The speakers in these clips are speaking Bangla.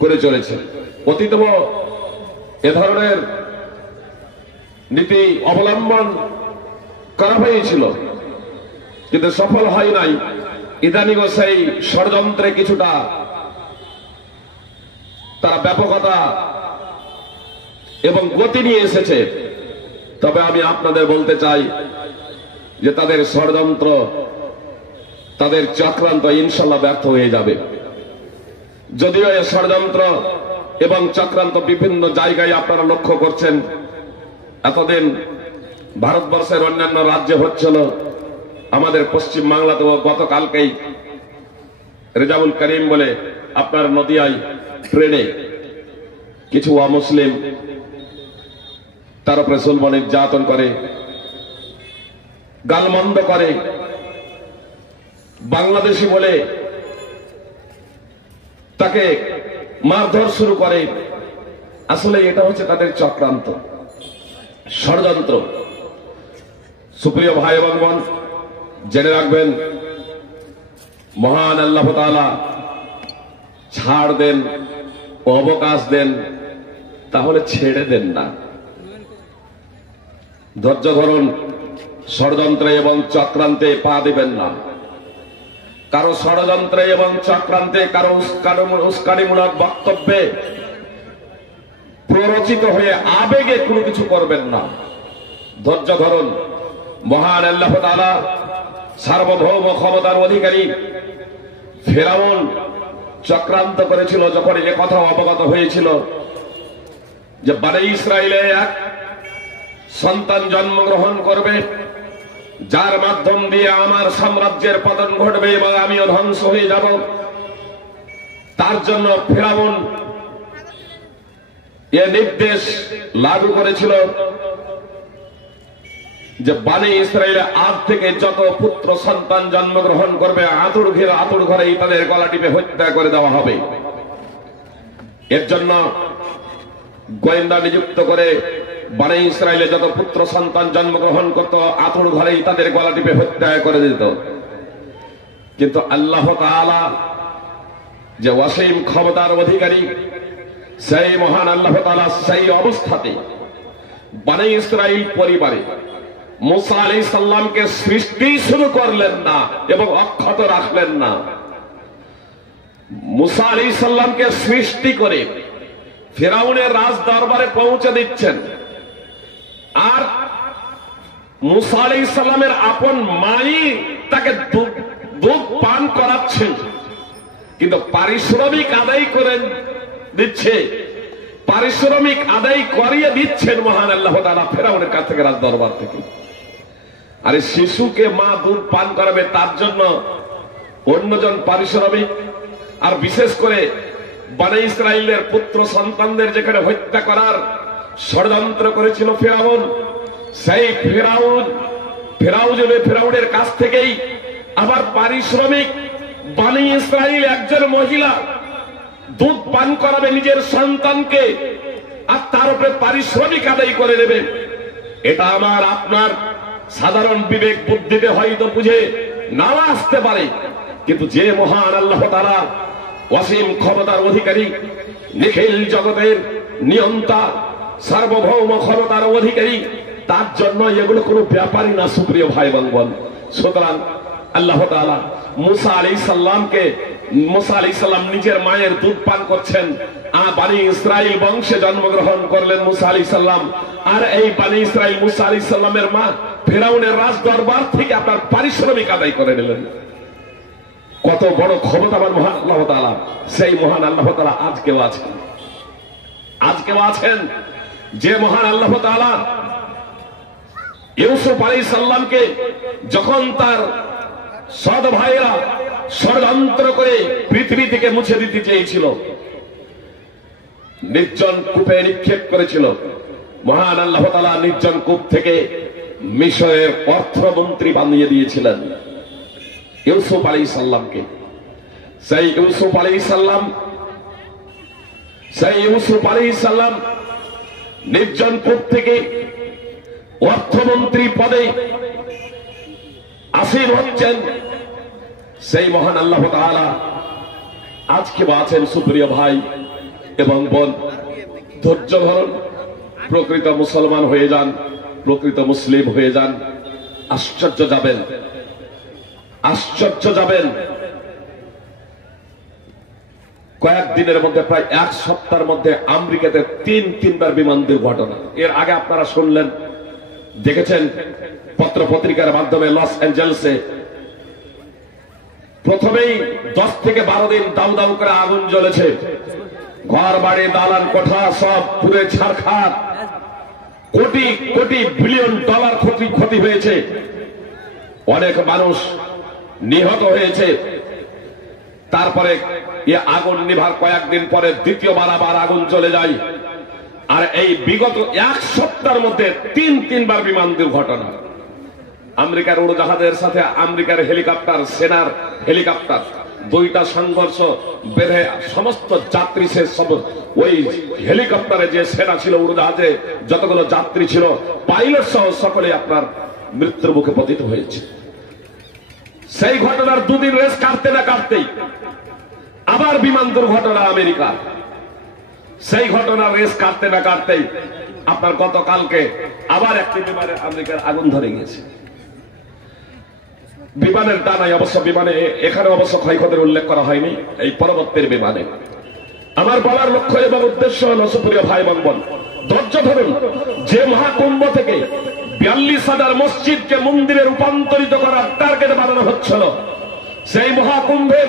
করে চলেছে। অতীতম এ ধরনের নীতি অবলম্বন করা হয়েছিল, কিন্তু সফল হয় নাই। ইদানিং সেই ষড়যন্ত্রে কিছুটা তারা ব্যাপকতা এবং গতি নিয়ে এসেছে। তবে আমি আপনাদের বলতে চাই যে তাদের ষড়যন্ত্র, তাদের চক্রান্ত ইনশাল্লাহ ব্যর্থ হয়ে যাবে। যদিও এই ষড়যন্ত্র এবং চক্রান্ত বিভিন্ন জায়গায় আপনারা লক্ষ্য করছেন। এতদিন ভারতবর্ষের অন্যান্য রাজ্যে হচ্ছিল, আমাদের পশ্চিম বাংলাতেও গতকালকেই রেজাউল করিম বলে আপনার নদিয়ায় ট্রেনে কিছু অমুসলিম তার উপরে জুলম নির্যাতন করে, গালমন্দ করে, বাংলাদেশি বলে তাকে মারধর শুরু করে। আসলে এটা হচ্ছে তাদের চক্রান্ত, ষড়যন্ত্র। সুপ্রিয় ভাই এবং বোন, জেনে রাখবেন, মহান আল্লাহ তাআলা ছাড় দেন, অবকাশ দেন, তাহলে ছেড়ে দেন না। ধৈর্য ধরুন, ষড়যন্ত্রে এবং চক্রান্তে পা দিবেন না। কারো ষড়যন্ত্রে এবং চক্রান্তে, কারো উস্কানিমূলক বক্তব্যে প্ররোচিত হয়ে আবেগে কোনো কিছু করবেন না। ধৈর্য ধরুন। মহান আল্লাহ তাআলা সার্বভৌম ক্ষমতার অধিকারী। ফেরাউন চক্রান্ত করেছিল যখন এ কথা অবগত হয়েছিল যে বনী ইসরাইলে এক সন্তান জন্মগ্রহণ করবে, যার মাধ্যম দিয়ে আমার সাম্রাজ্যের পতন ঘটবে এবং আমিও ধ্বংস হয়ে যাব। তার জন্য ফেরাউন এ নির্দেশ লাগু করেছিল যে বনী ইসরাইলে আজ থেকে যত পুত্র সন্তান জন্মগ্রহণ করবে আতুর ঘরেই তাদের গলা টিপে হত্যা করে দেওয়া হবে। এর জন্য গোয়েন্দা নিযুক্ত করে বনী ইসরাইলে যত পুত্র সন্তান জন্মগ্রহণ করত আতুর ঘরেই তাদের গলা টিপে হত্যা করে দিত। কিন্তু আল্লাহ তাআলা যে অসীম ক্ষমতার অধিকারী, সেই মহান আল্লাহ তাআলা সেই অবস্থাতে বনী ইসরাইল পরিবারে মুসা আলাইহিস সালামকে সৃষ্টি শুরু করলেন না এবং অক্ষত রাখলেন না। মুসা আলাইহিস সালামকে সৃষ্টি করে ফিরআউনের রাজ দরবারে পৌঁছে দিচ্ছেন, আর মুসা আলাইহিস সালামের আপন মাই তাকে দুধ পান করাচ্ছেন, কিন্তু পারিশ্রমিক আদায় করে দিচ্ছে, পারিশ্রমিক আদায় করিয়ে দিচ্ছেন মহান আল্লাহ তাআলা ফিরআউনের কাছ থেকে, রাজ দরবার থেকে। আরে শিশুকে মা দুধ পান করাবে, তার জন্য অন্যজন পারিশ্রমিক। আর বিশেষ করে বনী ইসরাইলের পুত্র সন্তানদের যেখানে হত্যা করার ষড়যন্ত্র করেছিল ফিরআউন, সেই ফিরআউনের কাছ থেকেই আবার পারিশ্রমিক বনী ইসরাইল একজন মহিলা দুধ পান করাবে নিজের সন্তানকে, আর তার উপরে পারিশ্রমিক আদায় করে দেবে। এটা আমার আপনার সাধারণ বিবেক বুদ্ধিতে হয়তো বুঝে নাও আসতে পারে, কিন্তু যে মহান আল্লাহ তাআলা অসীম ক্ষমতার অধিকারী, নিখিল জগতের নিয়ন্তা, সার্বভৌম ক্ষমতার অধিকারী, তার জন্য এগুলো কোনো ব্যাপারই না। সুপ্রিয় ভাই বোন, সুতরাং আল্লাহ তাআলা মুসা আলাইহিস সালাম নিজের মায়ের দুধ পান করছেন, বনী ইসরাইল বংশে জন্মগ্রহণ করলেন মুসা আলাইহিস সালাম। আর এই বনী ইসরাইল মুসা আলাইহিস সালামের মা ফিরআউনের রাজ দরবার থেকে আপনার পারিশ্রমিক আদায় করে নিলেন। কত বড় ক্ষমতাবান মহান আল্লাহ তাআলা। সেই মহান আল্লাহ তাআলা আজকেও আছেন। যে মহান আল্লাহ তাআলা ইউসুফ আলাইহিস সালামকে যখন তার সৎ ভাইরা ষড়যন্ত্র করে পৃথিবী থেকে মুছে দিতে চেয়েছিল, নির্জন কূপে নিক্ষেপ করেছিল, মহান আল্লাহ তাআলা নির্জন কূপ থেকে মিশরের অর্থমন্ত্রী বানিয়ে দিয়েছিলেন ইউসুফ আলাইহিস সালামকে। সেই ইউসুফ আলাইহিস সালাম নির্জন কূপ থেকে অর্থমন্ত্রী পদে আসীন হচ্ছেন। সেই মহান আল্লাহ তাআলা আজকে আছেন। সুপ্রিয় ভাই, এবং বোন, ধৈর্য ধরুন, প্রকৃত মুসলমান হয়ে যান, প্রকৃত মুসলিম হয়ে যান, আশ্চর্য যাবেন, আশ্চর্য যাবেন। কয়েকদিনের মধ্যে, প্রায় এক সপ্তাহের মধ্যে আমেরিকাতে তিনবার বিমান দুর্ঘটনা। এর আগে আপনারা শুনলেন, দেখেছেন পত্র পত্রিকার মাধ্যমে লস অ্যাঞ্জেলেসে প্রথমেই 10 থেকে 12 দিন দাউ দাউ করে আগুন জ্বলেছে, ঘর বাড়ি দালান কোঠা সব পুড়ে ছারখার, কোটি কোটি বিলিয়ন ডলার ক্ষতি হয়েছে, অনেক মানুষ নিহত হয়েছে। তারপরে আগুন নিভার কয়েকদিন পরে দ্বিতীয়বার আবার আগুন চলে যায়। আর এই বিগত এক সপ্তাহের মধ্যে তিনবার বিমান দুর্ঘটনা। আমেরিকার উড়োজাহাজের সাথে আমেরিকার হেলিকপ্টার, সেনার হেলিকপ্টার, দুইটা সংঘর্ষ বেঁধে সমস্ত যাত্রী শেষ। সব ওই হেলিকপ্টারে যে সেনা ছিল, উড়োজাহাজে যতগুলো যাত্রী ছিল, পাইলট সহ সকলে আপনার মৃত্যুর মুখে পতিত হয়েছে। সেই ঘটনার 2 দিন রেস কাটতে না কাটতেই আবার বিমান দুর্ঘটনা আমেরিকা। সেই ঘটনার রেস কাটতে না কাটতেই আপনার গতকালকে আবার একটি বিমানে আমেরিকার আগুন ধরে গিয়েছে। বিমানের ডানায় অবশ্য, বিমানে এখানে অবশ্য ক্ষয়ক্ষতির উল্লেখ করা হয়নি, এই পরবর্তীর বিমানে। আমার বলার লক্ষ্য এবং উদ্দেশ্য হল, সুপ্রিয় ভাই এবং বোন, ধৈর্য ধরুন। যে মহাকুম্ভ থেকে 42,000 মসজিদকে মন্দিরে রূপান্তরিত করার টার্গেট বানানো হচ্ছিল, সেই মহাকুম্ভের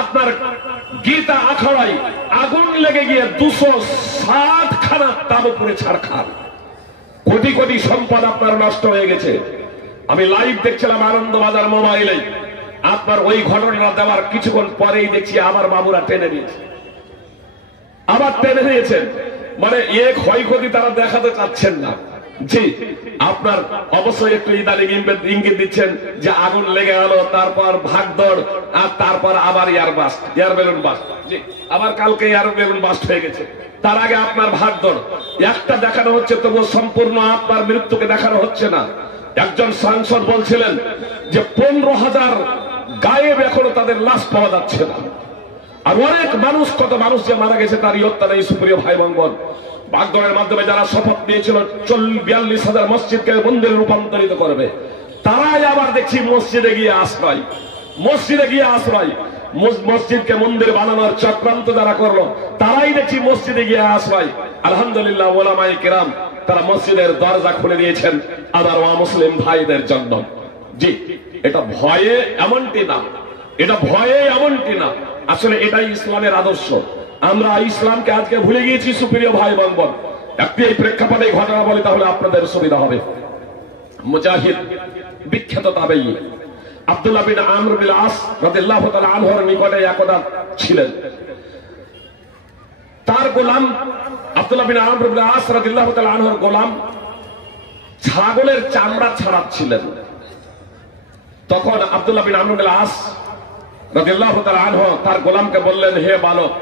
আপনার গীতা আখড়ায় আগুন লেগে গিয়ে 260 খানা তাবু পুড়ে ছারখার, কোটি কোটি সম্পদ আপনার নষ্ট হয়ে গেছে। আমি লাইভ দেখছিলাম আনন্দবাজার মোবাইলে, আপনার ওই ঘটনা দেওয়ার কিছুক্ষণ পরেই দেখছি আমার বাবুরা টেনে নিয়েছে, আবার টেনে নিয়েছেন। মানে ক্ষয়ক্ষতি তারা দেখাতে চাচ্ছেন না। জি, আপনার অবশ্যই একটু ইদানিং ইঙ্গিত দিচ্ছেন যে আগুন লেগে গেল, তারপর ভাগদৌড়, আর তারপর আবার এয়ার বেলুন বাস্ট। জি, আবার কালকে এয়ার বেলুন বাস্ট হয়ে গেছে। তার আগে আপনার ভাগদৌড় একটা দেখানো হচ্ছে, তবুও সম্পূর্ণ আপনার মৃত্যুকে দেখানো হচ্ছে না। একজন সাংসদ বলছিলেন যে 15,000 গায়েব, এখনো তাদের লাশ পাওয়া যাচ্ছে না। আর অনেক মানুষ, কত মানুষ যে মারা গেছে তার ইয়ত্তা নেই। সুপ্রিয় ভাই বোন, ভাগদৌড়ের মাধ্যমে যারা শপথ নিয়েছিল 42,000 মসজিদকে মন্দিরে রূপান্তরিত করবে, তারাই আবার দেখছি মসজিদে গিয়ে আশ্রয়, মসজিদকে মন্দির বানানোর চক্রান্ত যারা করলো, তারাই দেখছি মসজিদে গিয়ে আশ্রয়। আলহামদুলিল্লাহ, ওলামায়ে কেরাম তারা মসজিদের দরজা খুলে দিয়েছেন আমার মুসলিম ভাইদের জন্য। জি, এটা ভয়ে এমনটি না, এটা ভয়ে এমনটি না, আসলে এটাই ইসলামের আদর্শ। আমরা ইসলামকে আজকে ভুলে গিয়েছি। সুপ্রিয় ভাই বোন, একটি এই প্রেক্ষাপটে ঘটনা বলি, তাহলে আপনাদের সুবিধা হবে। মুজাহিদ, বিখ্যাত তাবেঈ আব্দুল্লাহ বিন আমর বিন আস রাদিয়াল্লাহু তাআলা আনহুর নিকটে একদা ছিলেন। তার গোলাম আব্দুল্লাহ বিন আমর বিন আস রাদিয়াল্লাহু তাআলা আনহুর গোলাম ছাগলের চামড়া ছাড়াচ্ছিলেন। তখন আব্দুল্লাহ বিন আমর বিন আস রাদিয়াল্লাহু তাআলা আনহু তার গোলামকে বললেন, হে বালক,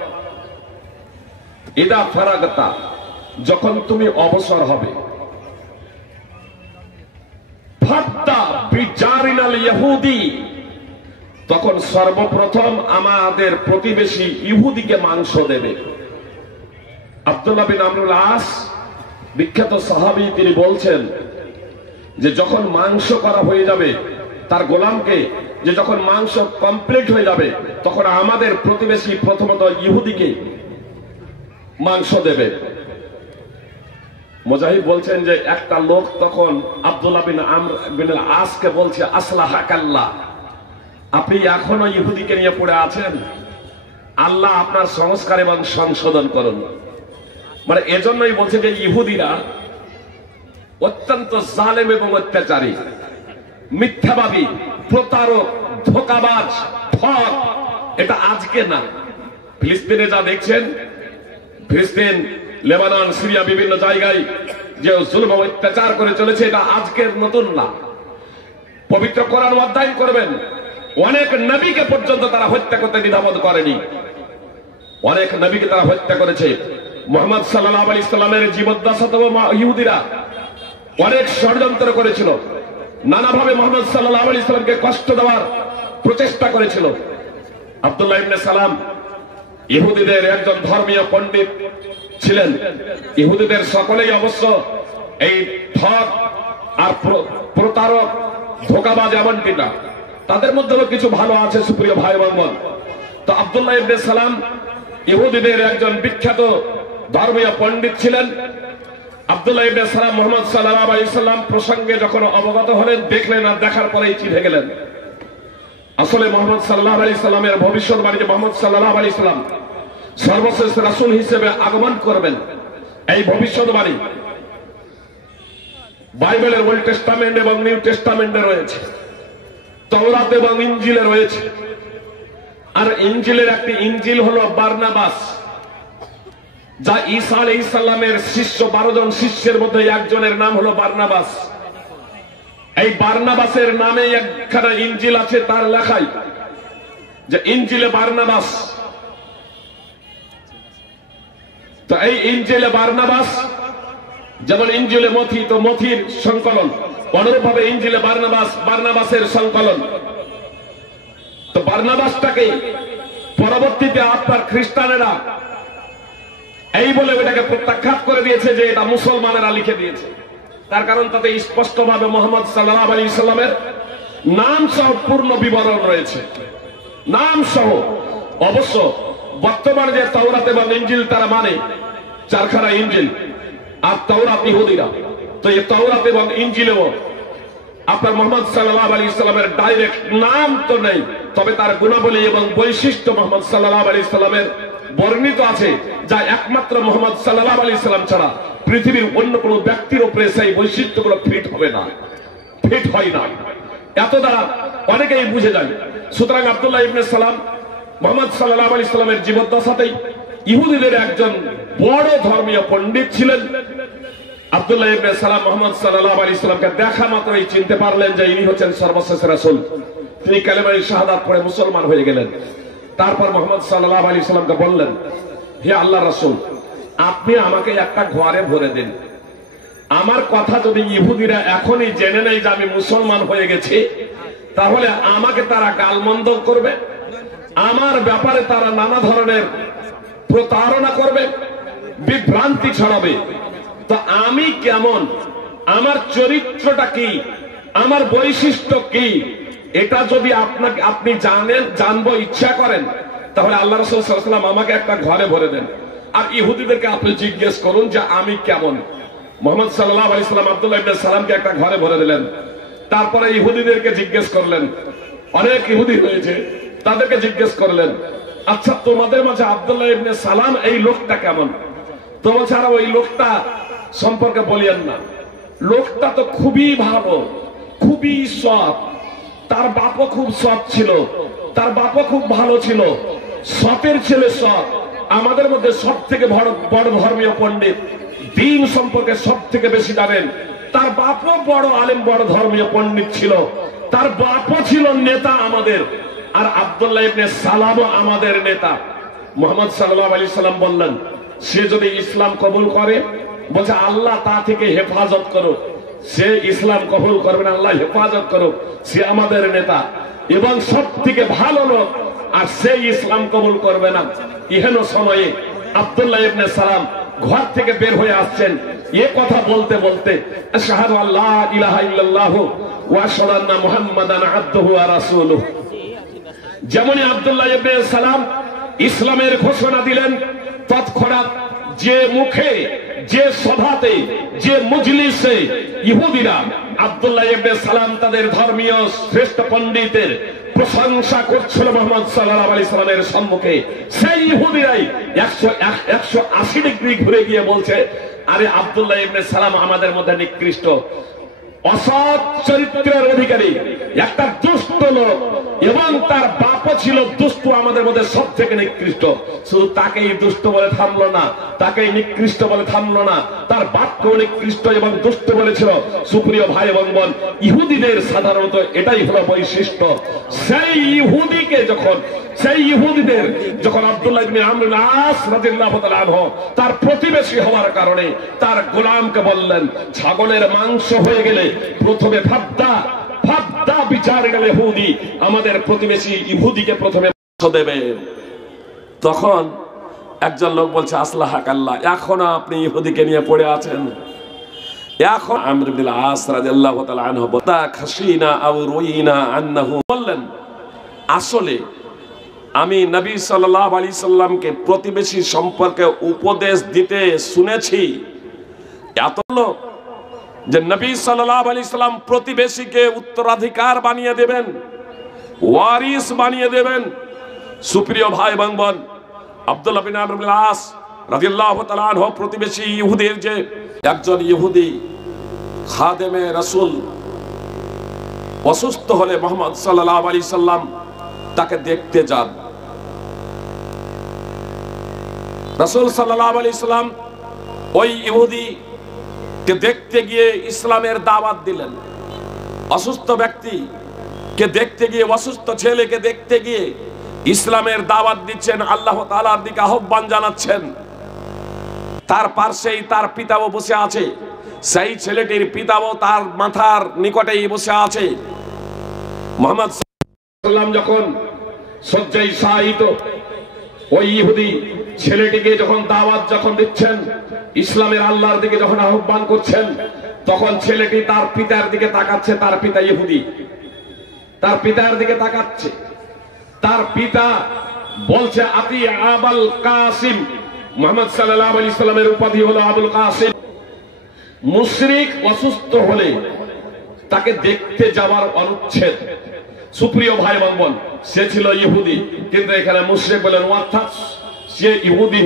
ইদা ফারাগতা, যখন তুমি অবসর হবে, ফাদ্দা বিজারিনাল ইহুদি, তখন সর্বপ্রথম আমাদের প্রতিবেশী ইহুদিকে মাংস দেবে। আব্দুল্লাহ বিন আমর বিন আস, বিখ্যাত সাহাবী, তিনি বলছেন যে যখন মাংস করা হয়ে যাবে তার গোলামকে, যে যখন মাংস কমপ্লিট হয়ে যাবে, তখন আমাদের প্রতিবেশী প্রথমত ইহুদিকে মাংস দেবে। মুজাহিদ বলছেন যে একটা লোক তখন আব্দুল্লাহ বিন আমর বিন আসকে বলছে, আসলাহাকাল্লাহ, আপনি এখনো ইহুদিকে নিয়ে পড়ে আছেন, আল্লাহ আপনার সংস্কার এবং সংশোধন করুন। মানে এজন্যই বলছে যে ইহুদিরা অত্যন্ত জালেম এবং অত্যাচারী, মিথ্যাবাদী, প্রতারক, ধোঁকাবাজ, ঠক। এটা আজকে না, ফিলিস্তিনে যা দেখছেন, ফিলিস্তিন, লেবানন, সিরিয়া, বিভিন্ন জায়গায় যে জুলুম অত্যাচার করে চলেছে, এটা আজকের নতুন না। পবিত্র কোরআন অধ্যয়ন করবেন, অনেক নবীকে পর্যন্ত তারা হত্যা করতে দ্বিধাবোধ করেনি। অনেক নবীকে তারা হত্যা করেছে। মুহাম্মদ সাল্লাল্লাহু আলাইহি সাল্লামের জীবদ্দশাতেও ইহুদিরা অনেক ষড়যন্ত্র করেছিল, নানাভাবে মুহাম্মদ সাল্লাল্লাহু আলাইহি সাল্লামকে কষ্ট দেওয়ার প্রচেষ্টা করেছিল। আব্দুল্লাহ ইবনে সালাম ইহুদিদের একজন ধর্মীয় পণ্ডিত ছিলেন। ইহুদিদের সকলেই অবশ্য এই ঠক আর প্রতারক ধোঁকাবাজ এমনটি না, তাদের মধ্যেও কিছু ভালো আছে সুপ্রিয় ভাই বোন। তো আব্দুল্লাহ ইবনে সালাম ইহুদিদের একজন বিখ্যাত ধর্মীয় পণ্ডিত ছিলেন। আব্দুল্লাহ ইবনে সালাম মুহাম্মদ সাল্লাল্লাহু আলাইহি সাল্লাম প্রসঙ্গে যখন অবগত হলেন, দেখলেন আর দেখার পরেই চিড়ে গেলেন। আসলে মুহাম্মদ সাল্লাল্লাহু আলাইহি সাল্লামের ভবিষ্যৎবাণী যে মুহাম্মদ সাল্লাল্লাহু আলাইহি সাল্লাম সর্বশেষ রাসূল হিসেবে আগমন করবেন, এই ভবিষ্যৎবাণী বাইবেলের ওল্ড টেস্টামেন্ট এবং নিউ টেস্টামেন্টে রয়েছে, তাওরাত এবং ইনজিলে রয়েছে। আর ইনজিলের একটি ইনজিল হলো বারনাবাস, যা ঈসা আলাইহিস সালামের শিষ্য 12 জন শিষ্যের মধ্যে একজনের নাম হলো বারনাবাস। এই বারনাবাসের নামে একখানা ইনজিল আছে, তার লেখাই যে ইনজিলে বারনাবাস। তো এই ইনজিলে বারনাবাস যেমন ইনজিলে মথি, তো মথির সংকলন, অনুরূপভাবে ইনজিলে বারনাবাস বারনাবাসের সংকলন। তো বারনাবাসটাকে পরবর্তীতে আপনার খ্রিস্টানেরা এই বলে ওটাকে প্রত্যাখ্যাত করে দিয়েছে যে এটা মুসলমানেরা লিখে দিয়েছে। তার কারণ তাতে স্পষ্টভাবে মুহাম্মদ সাল্লাল্লাহু আলাইহি সাল্লামের নাম সহ পূর্ণ বিবরণ রয়েছে, নাম সহ। অবশ্য বর্তমানে যে তাওরাত এবং ইনজিল তারা মানে চারখানা ইনজিল, আর তাওরাত ইহুদিরা, তো এই তাওরাত এবং ইনজিলেও আপনার মুহাম্মদ সাল্লাল্লাহু আলাইহি সাল্লামের ডাইরেক্ট নাম তো নেই, তবে তার গুণাবলী এবং বৈশিষ্ট্য মুহাম্মদ সাল্লাল্লাহু আলাইহি সাল্লামের বর্ণিত আছে, যা একমাত্র মুহাম্মদ সাল্লাল্লাহু আলাইহি সাল্লাম ছাড়া পৃথিবীর অন্য কোন ব্যক্তির উপরে সেই বৈশিষ্ট্যগুলো ফিট হবে না, ফিট হয় না। এত দ্বারা অনেকেই বুঝে যায়। সুতরাং আব্দুল্লাহ ইবনে সালাম মুহাম্মদ সাল্লাল্লাহু আলাইহি সাল্লামের জীবদ্দশাতেই ইহুদিদের একজন বড় ধর্মীয় পণ্ডিত ছিলেন। আব্দুল্লাহ ইবনে সালাম মুহাম্মদ সাল্লাল্লাহু আলাইহি সাল্লামকে দেখা মাত্রই চিনতে পারলেন যে ইনি হচ্ছেন সর্বশেষ রাসূল। তিনি কালেমায়ে শাহাদাত পড়ে মুসলমান হয়ে গেলেন। তারপর মুহাম্মদ সাল্লাল্লাহু আলাইহি সাল্লামকে বললেন, হে আল্লাহর রাসূল, আপনি আমাকে একটা ঘরে ভরে দিন। আমার কথা যদি ইহুদিরা এখনই জেনে নেয় যে আমি মুসলমান হয়ে গেছি, তাহলে আমাকে তারা গালমন্দ করবে, আমার ব্যাপারে তারা নানা ধরনের প্রতারণা করবে, বিভ্রান্তি ছড়াবে। তো আমি কেমন, আমার চরিত্রটা কি, আমার বৈশিষ্ট্য কি, এটা যদি আপনি জানবো ইচ্ছা করেন, তাহলে আল্লাহ রাসূল সাল্লাল্লাহু আলাইহি ওয়াসাল্লাম আমাকে একটা ঘরে ভরে দেন, আর ইহুদিদেরকে আপনি জিজ্ঞেস করুন যে আমি কেমন। মুহাম্মদ সাল্লাল্লাহু আলাইহি ওয়াসাল্লাম আব্দুল্লাহ ইবনে সালামকে একটা ঘরে ভরে দিলেন। তারপরে ইহুদিদেরকে জিজ্ঞেস করলেন, অনেক ইহুদি হয়েছে, তাদেরকে জিজ্ঞেস করলেন, আচ্ছা তোমাদের মাঝে আব্দুল্লাহ ইবনে সালাম এই লোকটা কেমন? তোমার ছাড়া ওই লোকটা সম্পর্কে বলিয়েন না, লোকটা তো খুবই ভালো, খুবই সৎ, তার বাপও খুব সৎ ছিল, তার বাপও খুব ভালো ছিল, সতের ছেলে সৎ, আমাদের মধ্যে সব থেকে বড় ধর্মীয় পণ্ডিত, দ্বীন সম্পর্কে সব থেকে বেশি জানেন, তার বাপও বড় আলেম, বড় ধর্মীয় পণ্ডিত ছিল, তার বাপও ছিল নেতা আমাদের, আর আব্দুল্লাহ ইবনে সালামও আমাদের নেতা। মুহাম্মদ সাল্লাল্লাহু আলাইহি সাল্লাম বললেন, সে যদি ইসলাম কবুল করে, বলছে আল্লাহ তা থেকে হেফাজত করুক, সে ইসলাম কবুল করবে না, আল্লাহ হেফাজত করুক, সে আমাদের নেতা এবং সব থেকে ভালো লোক, আর সে ইসলাম কবুল করবে না। ইহেন সময়ে আব্দুল্লাহ ইবনে সালাম ঘর থেকে বের হয়ে আসছেন, এ কথা বলতে বলতে আশহাদু আল্লা ইলাহা ইল্লাল্লাহু ওয়া আশহাদু আন্না মুহাম্মাদান আবদুহু ওয়া রাসূলুহু। যেমনই আব্দুল্লাহ ইবনে সালাম ইসলামের ঘোষণা দিলেন, তৎক্ষণাৎ যে মুখে, যে সভাতে, যে মজলিসে ইহুদিরা আব্দুল্লাহ ইবনে সালাম তাদের ধর্মীয় শ্রেষ্ঠ পণ্ডিতের প্রশংসা করছিল মুহাম্মদ সাল্লাল্লাহু আলাইহি সাল্লামের সম্মুখে, সেই ইহুদিরাই 180 ডিগ্রি ঘুরে গিয়ে বলছে, আরে আব্দুল্লাহ ইবনে সালাম আমাদের মধ্যে নিকৃষ্ট, অসৎ চরিত্রের অধিকারী, একটা দুষ্ট লোক, এবং তার বাপও ছিল দুষ্ট, আমাদের মধ্যে সব থেকে নিকৃষ্ট। শুধু তাকেই দুষ্ট বলে থামলো না, তাকেই নিকৃষ্ট বলে থামলো না, তার বাপকেও নিকৃষ্ট এবং দুষ্ট বলেছিল। সুপ্রিয় ভাই এবং বোন, ইহুদিদের সাধারণত এটাই হলো বৈশিষ্ট্য। সেই ইহুদিদের যখন আব্দুল্লাহ ইবনে আমর ইবনে আস রাদিয়াল্লাহু তাআলা আনহু তার প্রতিবেশী হওয়ার কারণে তার গোলামকে বললেন, ছাগলের মাংস হয়ে গেলে প্রথমে ফাদ্দা বিচার গেলে ইহুদি, আমাদের প্রতিবেশী ইহুদিকে প্রথমে মাংস দেবে। তখন একজন লোক বলছে, আসলাহাক আল্লাহ, এখনো আপনি ইহুদিকে নিয়ে পড়ে আছেন? এখন আমর ইবনে আস রাদিয়াল্লাহু তাআলা আনহু খাশিনা আও রুইনা আন্নাহু বললেন, আসলে আমি নবী সাল্লাল্লাহু আলাইহি সাল্লামকে প্রতিবেশী সম্পর্কে উপদেশ দিতে শুনেছি এত লোক যে নবী সাল্লাল্লাহু আলাইহি সাল্লাম প্রতিবেশীকে উত্তরাধিকার বানিয়ে দেবেন, ওয়ারিস বানিয়ে দেবেন। সুপ্রিয় ভাই এবং বোন, আব্দুল্লাহ বিন আমর ইবনে আস রাদিয়াল্লাহু তাআলা আনহু প্রতিবেশী ইহুদির যে একজন ইহুদি খাদেমে রাসূল অসুস্থ হলে মুহাম্মদ সাল্লাল্লাহু আলাইহি সাল্লাম তাকে দেখতে যান। রাসূল সাল্লাল্লাহু আলাইহি সাল্লাম ওই ইহুদিকে দেখতে গিয়ে ইসলামের দাওয়াত দিলেন। অসুস্থ ব্যক্তিকে দেখতে গিয়ে, অসুস্থ ছেলেকে দেখতে গিয়ে ইসলামের দাওয়াত দিচ্ছেন, আল্লাহ তাআলার দিকে আহ্বান জানাচ্ছেন। তার পাশেই তার পিতাও বসে আছে, সেই ছেলেটির পিতাও তার মাথার নিকটেই বসে আছে। মুহাম্মদ সাল্লাম যখন শয্যায় শায়িত, ওই ইহুদি ছেলেটিকে যখন দাওয়াত যখন দিচ্ছেন, ইসলামের আল্লাহর দিকে যখন আহ্বান করছেন, তখন ছেলেটি তার পিতার দিকে তাকাচ্ছে। তার পিতা ইহুদি, তার পিতার দিকে তাকাচ্ছে। তার পিতা বলছে, আতি আবুল কাসিম। মুহাম্মদ সাল্লাল্লাহু আলাইহি সাল্লামের উপাধি হলো আবুল কাসিম। মুশরিক অসুস্থ হলে তাকে দেখতে যাওয়ার অনুচ্ছেদ। সুপ্রিয় ভাই এবং বোন, সে ছিল ইহুদি, কিন্তু এখানে মুশরিক বলেন, অর্থাৎ সে ইহুদি।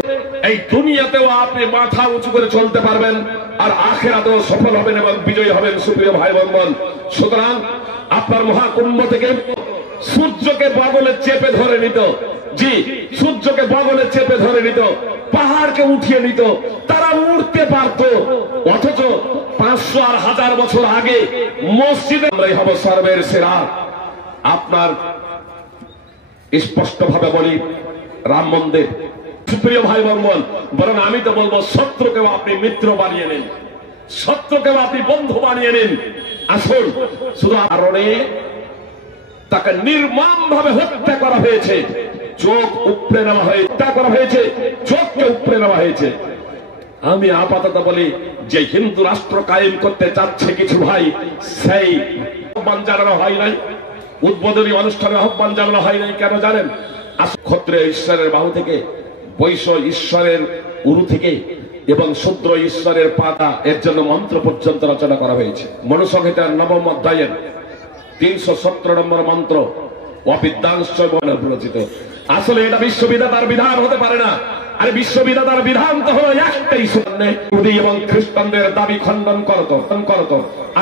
এই দুনিয়াতেও আপনি মাথা উঁচু করে চলতে পারবেন, আর আখিরাতেও সফল হবেন এবং বিজয়ী হবেন। সুপ্রিয় ভাই এবং বোন, সুতরাং আপনার মহাকুম্ভ থেকে সূর্যকে বগলে চেপে ধরে নিত, জি, সূর্যকে বগলে চেপে ধরে নিত, পাহাড়কে উঠিয়ে নিত, তারা উঠতে পারত। অথচ 500 আর 1000 বছর আগে মসজিদে আমরাই হব সর্বের সেরা। আপনার স্পষ্ট ভাবে বলি, রাম মন্দির। সুপ্রিয় ভাই বোন, বরং আমি তো বলবো, শত্রুকেও আপনি মিত্র বানিয়ে নিন, শত্রুকেও আপনি বন্ধু বানিয়ে নিন। আসুন, শুধু কারণে তাকে নির্মম ভাবে হত্যা করা হয়েছে, চোখ উপড়ে নেওয়া হয়েছে, হত্যা করা হয়েছে, চোখকে উপড়ে নেওয়া হয়েছে। আমি আপাতত বলি, যে হিন্দু রাষ্ট্র কায়েম করতে চাচ্ছে কিছু ভাই, সেই আহ্বান জানানো হয় নাই, উদ্বোধনী অনুষ্ঠানে আহ্বান জানানো হয় নাই। কেন জানেন? ক্ষত্রিয় ঈশ্বরের বাহু থেকে, বৈশ্য ঈশ্বরের উরু থেকে এবং শূদ্র ঈশ্বরের পাতা, এর জন্য মন্ত্র পর্যন্ত রচনা করা হয়েছে। মনুসংহিতার 9ম অধ্যায়ের 317 নম্বর মন্ত্র, অবিদ্যাংশ রচিত। আসলে এটা বিশ্ববিধাতার বিধান হতে পারে না। আরে বিশ্ববিধাতার বিধান তো হলো একটাই, ইহুদি এবং খ্রিস্টানদের দাবি খণ্ডন করত।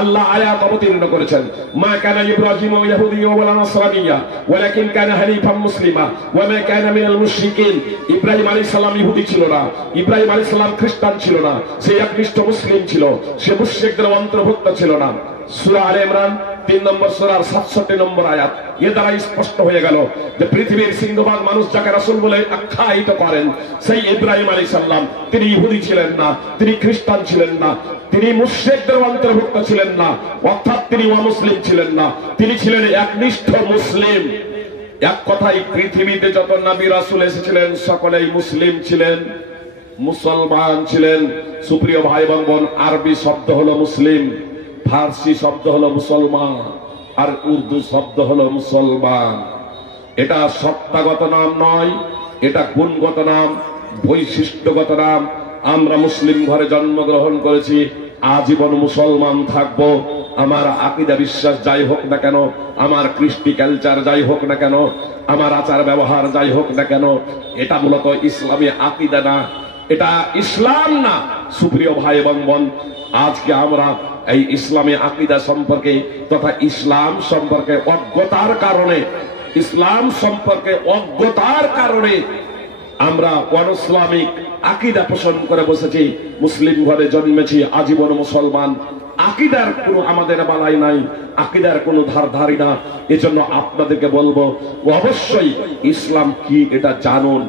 আল্লাহ আয়াত অবতীর্ণ করেছেন, মা কানা ইব্রাহিম ইয়াহুদিয়্যা ওয়ালা নাসরানিয়্যা ওয়ালাকিন কানা হানিফাম মুসলিমা ওয়া মা কানা মিনাল মুশরিকিন। ইব্রাহিম আলাইহিস সালাম ইহুদি ছিল না, ইব্রাহিম আলাইহিস সালাম খ্রিস্টান ছিল না, সে একনিষ্ঠ মুসলিম ছিল, সে মুশরিকদের অন্তর্ভুক্ত ছিল না। সূরা আলে ইমরান 3 নম্বর সূরার 67 নম্বর আয়াত। এ দ্বারা স্পষ্ট হয়ে গেল যে পৃথিবীর সিংহভাগ মানুষ যাকে রাসূল বলে আখ্যায়িত করেন, সেই ইব্রাহিম আলাইহিস সালাম তিনি ইহুদি ছিলেন না, তিনি খ্রিস্টান ছিলেন না, তিনি মুশরিকদের অন্তর্ভুক্ত ছিলেন না, অর্থাৎ তিনি অমুসলিম ছিলেন না, তিনি ছিলেন একনিষ্ঠ মুসলিম। এক কথায় পৃথিবীতে যত নবী রাসূল এসেছিলেন সকলেই মুসলিম ছিলেন, মুসলমান ছিলেন। সুপ্রিয় ভাই এবং বোন, আরবি শব্দ হলো মুসলিম, ফার্সি শব্দ হলো মুসলমান, আর উর্দু শব্দ হলো মুসলমান। এটা সত্তাগত নাম নয়, এটা গুণগত নাম, বৈশিষ্ট্যগত নাম। আমরা মুসলিম ঘরে জন্মগ্রহণ করেছি, আজীবন মুসলমান থাকবো। আমার আকীদা বিশ্বাস যাই হোক না কেন, আমার কৃষ্টি কালচার যাই হোক না কেন, আমার আচার ব্যবহার যাই হোক না কেন, এটা মূলত ইসলামী আকীদা না, এটা ইসলাম না। সুপ্রিয় ভাই এবং বোন, আজকে আমরা এই ইসলামী আকীদা সম্পর্কে তথা ইসলাম সম্পর্কে অজ্ঞতার কারণে আমরা অনইসলামিক আকীদা পোষণ করে বসেছি। মুসলিম ঘরে জন্মেছি, আজীবন মুসলমান। আকীদার কোনো আমাদের বালাই নাই, আকীদার কোনো ধারধারি না। এজন্য আপনাদেরকে বলবো, অবশ্যই ইসলাম কি এটা জানুন,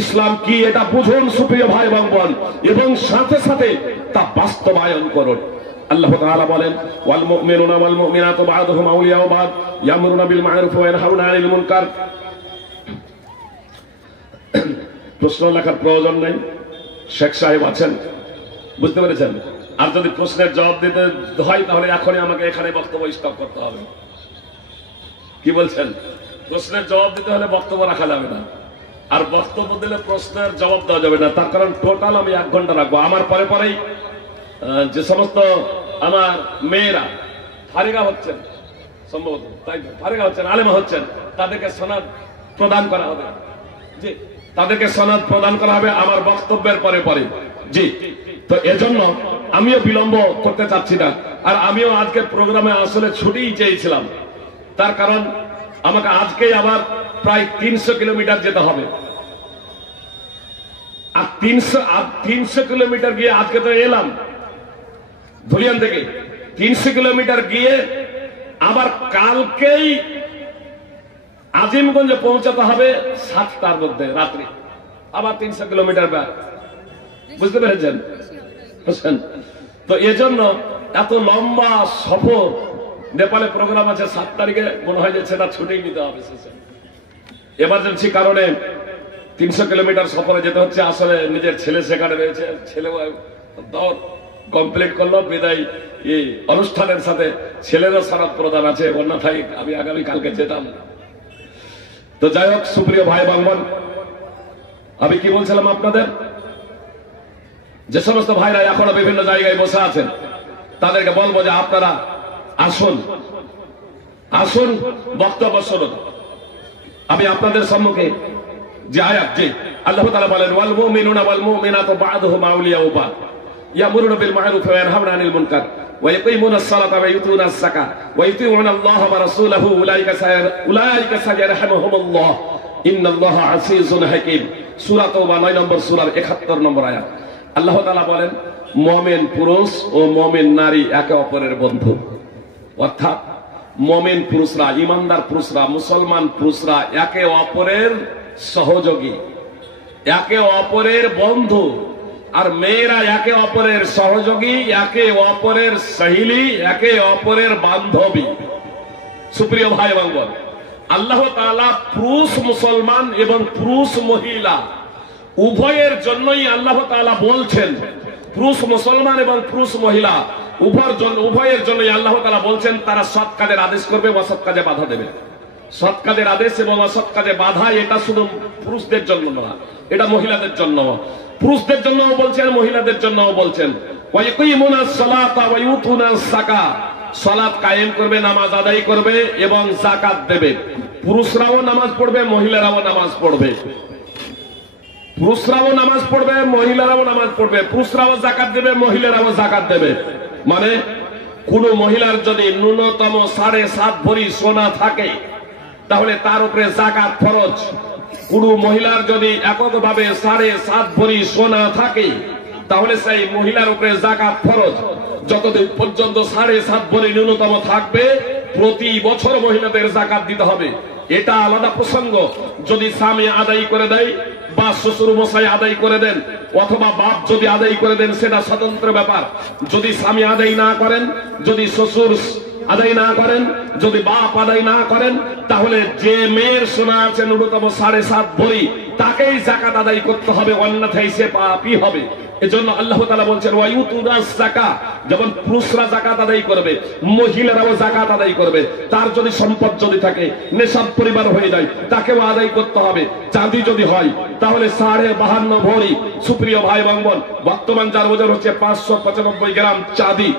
ইসলাম কি এটা বুঝুন সুপ্রিয় ভাই এবং বোন, এবং সাথে সাথে তা বাস্তবায়ন করুন। আল্লাহ তাআলা বলেন, ওয়াল মুমিনুনা ওয়াল মুমিনাতু বা'দুহুম আউলিয়াউ বা'দ ইয়ামুরুনা বিল মা'রুফ ওয়া ইয়ানহাউনা আনিল মুনকার। প্রশ্ন লেখার প্রয়োজন নেই, শেখ সাহেব আছেন, বুঝতে পেরেছেন? আর যদি প্রশ্নের জবাব দিতে হয় তাহলে এখনই আমাকে এখানে বক্তব্য স্টপ করতে হবে। কি বলছেন? প্রশ্নের জবাব দিতে হলে বক্তব্য রাখা যাবে না, আর বক্তব্য দিলে প্রশ্নের জবাব দেওয়া যাবে না। তার কারণ টোটাল আমি 1 ঘন্টা রাখবো। আমার পরে পরেই যে সমস্ত আমার মেয়েরা ফারিগা হচ্ছেন, সম্ভবত তাই ফারিগা হচ্ছেন, আলেমা হচ্ছেন, তাদেরকে সনদ প্রদান করা হবে। জি, তাদেরকে সনদ প্রদান করা হবে আমার বক্তব্যের পরে পরে। জি, তো এজন্য আমিও বিলম্ব করতে চাচ্ছি না। আর আমিও আজকের প্রোগ্রামে আসলে ছুটিই চেয়েছিলাম, তার কারণ আমাকে আজকেই আবার প্রায় 300 কিলোমিটার যেতে হবে। আর 300 কিলোমিটার গিয়ে আজকে তো এলাম ধুলিয়ান থেকে, 300 কিলোমিটার গিয়ে আবার কালকেই আজিমগঞ্জে পৌঁছাতে হবে 7টার মধ্যে রাত্রি, আবার 300 কিলোমিটার ব্যাক। বুঝতে পেরেছেন? তো এজন্য এত লম্বা সফর, নেপালে প্রোগ্রাম আছে 7 তারিখে, মনে হয় যে সেটা ছুটেই নিতে হবে। এমার্জেন্সি কারণে 300 কিলোমিটার সফরে যেতে হচ্ছে। আসলে নিজের ছেলে সেখানে রয়েছে, ছেলে দর কমপ্লিট করলো, বিদায় এই অনুষ্ঠানের সাথে ছেলেরও সনদ প্রদান আছে, অন্যথায় আমি আগামী কালকে যেতাম। তো যাই হোক, সুপ্রিয় ভাই বোন, আমি কি বলছিলাম আপনাদের, যে সমস্ত ভাইরা এখনো বিভিন্ন জায়গায় বসে আছেন তাদেরকে বলবো যে আপনারা আসুন, আসুন বক্তব্য শুনুন। আমি আপনাদের সম্মুখে যে আয়াত, যে আল্লাহ তাআলা বলেন, ওয়াল মুমিনুনা ওয়াল মুমিনাতু বা'দুহুম আউলিয়াউ বা'দ ইয়ামুরুনা বিল মা'রুফি ওয়া ইয়ানহাউনা আনিল মুনকার ওয়া ইয়াকিমুনাস সালাতা ওয়া ইউতুনাস যাকাত ওয়া ইউতিউনা আল্লাহা ওয়া রাসূলাহু উলাইকা সায়ারহামুহুমুল্লাহ ইন্নাল্লাহা আসিজুন হাকীম। সূরা তাওবা 9 নম্বর সূরার 71 নম্বর আয়াত। আল্লাহ তাআলা বলেন, মুমিন পুরুষ ও মুমিন নারী একে অপরের বন্ধু। অর্থাৎ মুমিন পুরুষরা, ইমানদার পুরুষরা, মুসলমান পুরুষরা একে অপরের সহযোগী, একে অপরের বন্ধু। আর মেয়েরা একে অপরের সহযোগী, একে অপরের সহেলি, একে অপরের বান্ধবী। সুপ্রিয় ভাই বোন, আল্লাহ তাআলা পুরুষ মুসলমান এবং পুরুষ মহিলা উভয়ের জন্যই আল্লাহ তাআলা বলছেন, পুরুষ মুসলমান এবং পুরুষ মহিলা উভয়ের জন্যই আল্লাহ তাআলা বলছেন তারা সৎ কাজের আদেশ করবে, অসৎ কাজে বাধা দেবে। সৎ কাজের আদেশ এবং অসৎ কাজে বাধা, এটা শুধু পুরুষদের জন্য না, এটা মহিলাদের জন্য। পুরুষদের জন্যও বলছেন, মহিলাদের জন্যও বলছেন। ওয়া ইয়াকিমুনাস সালাতা ওয়া ইউতুনাস যাকাত, সালাত কায়েম করবে, নামাজ আদায় করবে এবং যাকাত দেবে। পুরুষরাও নামাজ পড়বে, মহিলারাও নামাজ পড়বে। পুরুষরাও নামাজ পড়বে, মহিলারাও নামাজ পড়বে। পুরুষরাও যাকাত দেবে, মহিলারাও যাকাত দেবে। মানে কোন মহিলার যদি ন্যূনতম 7.5 ভরি সোনা থাকে তাহলে তার উপরে যাকাত ফরজ। কোন মহিলার যদি এককভাবে 7.5 ভরি সোনা থাকে তাহলে সেই মহিলার উপরে যাকাত ফরজ। যতদিন পর্যন্ত 7.5 ভরি ন্যূনতম থাকবে প্রতি বছর মহিলাদের যাকাত দিতে হবে। এটা আলাদা প্রসঙ্গ। যদি স্বামী আদায় করে দেয় বা শ্বশুর মশাই আদায় করে দেন অথবা বাপ যদি আদায় করে দেন সেটা স্বতন্ত্র ব্যাপার। যদি স্বামী আদায় না করেন, যদি শ্বশুর আদায় না করেন, যদি বাপ আদায় না করেন, তাহলে যে মেয়ের সোনা আছে ন্যূনতম 7.5 ভরি তাকেই যাকাত আদায় করতে হবে, অন্যথায় সে পাপী হবে। এজন্য আল্লাহ তাআলা বলছেন ওয়া ইউতুনাস যাকাত, যেমন পুরুষরা যাকাত আদায় করবে, মহিলারাও যাকাত আদায় করবে। তার যদি সম্পদ যদি থাকে, নেশাব পরিবার হয়ে যায়, তাকেও আদায় করতে হবে। চাঁদি যদি হয় তাহলে 52.5 ভরি। সুপ্রিয় ভাই বোন, বর্তমান যার ওজন হচ্ছে 595 গ্রাম চাঁদি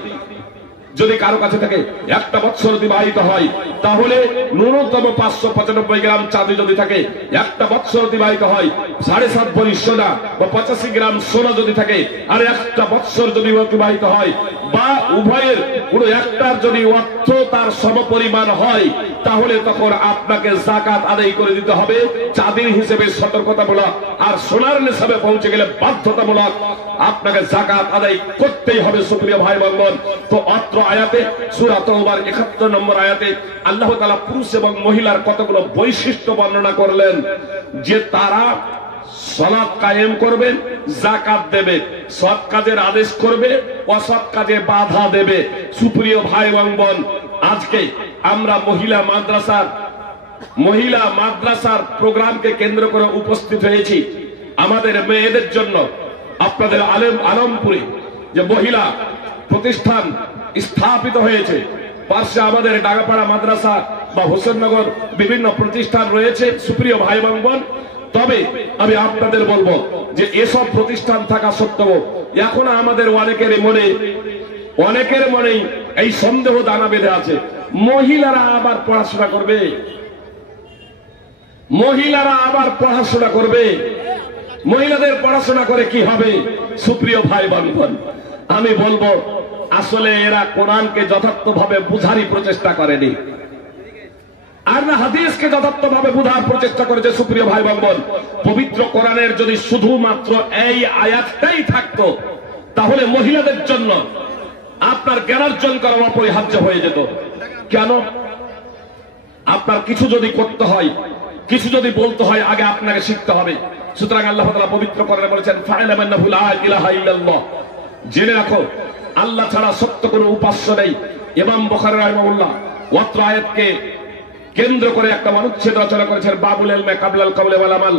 যদি কারো কাছে থাকে, একটা বছর অতিবাহিত হয় তাহলে ন্যূনতম 595 গ্রাম চাঁদি যদি থাকে, একটা বছর অতিবাহিত হয় 7.5 ভরি সোনা বা 85 গ্রাম সোনা যদি থাকে, আর একটা বছর যদি অতিবাহিত হয় বা উভয়ের কোনো একটার যদি অর্থ তার সমপরিমাণ হয় তাহলে তখন আপনাকে যাকাত আদায় করে দিতে হবে। চাঁদির হিসেবে সতর্কতামূলক, আর সোনার নিসাবে পৌঁছে গেলে বাধ্যতামূলক আপনাকে যাকাত আদায় করতেই হবে। সুপ্রিয় ভাই বোন, তো অত্র আয়াতে সূরা তাওবার 71 নম্বর আয়াতে আল্লাহ তাআলা পুরুষ এবং মহিলার কতগুলো বৈশিষ্ট্য বর্ণনা করলেন, যে তারা সালাত কায়েম করবে, যাকাত দেবে, সৎ কাজের আদেশ করবে, অসৎ কাজে বাধা দেবে। সুপ্রিয় ভাই এবং বোন, আজকে আমরা মহিলা মাদ্রাসার প্রোগ্রামকে কেন্দ্র করে উপস্থিত হয়েছি। আমাদের মেয়েদের জন্য আপনাদের আলমপুরে যে মহিলা প্রতিষ্ঠান স্থাপিত হয়েছে, পাশে আমাদের ডাগাপাড়া মাদ্রাসা বা হোসেননগর বিভিন্ন প্রতিষ্ঠান রয়েছে সুপ্রিয় ভাই বোন। তবে আমি আপনাদের বলবো যে এসব প্রতিষ্ঠান থাকা সত্ত্বেও এখন আমাদের অনেকের মনেই এই সন্দেহ দানা বেঁধে আছে, মহিলারা আবার পড়াশোনা করবে, মহিলারা আবার পড়াশোনা করবে, মহিলাদের পড়াশোনা করে কি হবে? সুপ্রিয় ভাই বোন, আমি বলবো আসলে এরা কোরআনকে যথার্থভাবে বুঝারই প্রচেষ্টা করেনি, আর না হাদিসকে যথার্থভাবে বুঝার প্রচেষ্টা করেছে। সুপ্রিয় ভাই বোন, পবিত্র কোরআনের যদি শুধুমাত্র এই আয়াতটাই থাকতো তাহলে মহিলাদের জন্য আপনার জ্ঞানার্জন করা অপরিহার্য হয়ে যেত। কেন? আপনার কিছু যদি করতে হয়, কিছু যদি বলতে হয়, আগে আপনাকে শিখতে হবে। সুতরাং আল্লাহ তাআলা পবিত্র কোরআনে বলেছেন, ফা'লাম আন্নাহু লা ইলাহা ইল্লাল্লাহ, জেনে রাখো আল্লাহ ছাড়া সত্য কোনো উপাস্য নেই। ইমাম বুখারী রাহিমাহুল্লাহ ওয়াত্র আয়াতকে কেন্দ্র করে একটা অনুচ্ছেদ রচনা করেছেন, বাবুল ইলমে কাবলাল কওলি ওয়াল আমাল,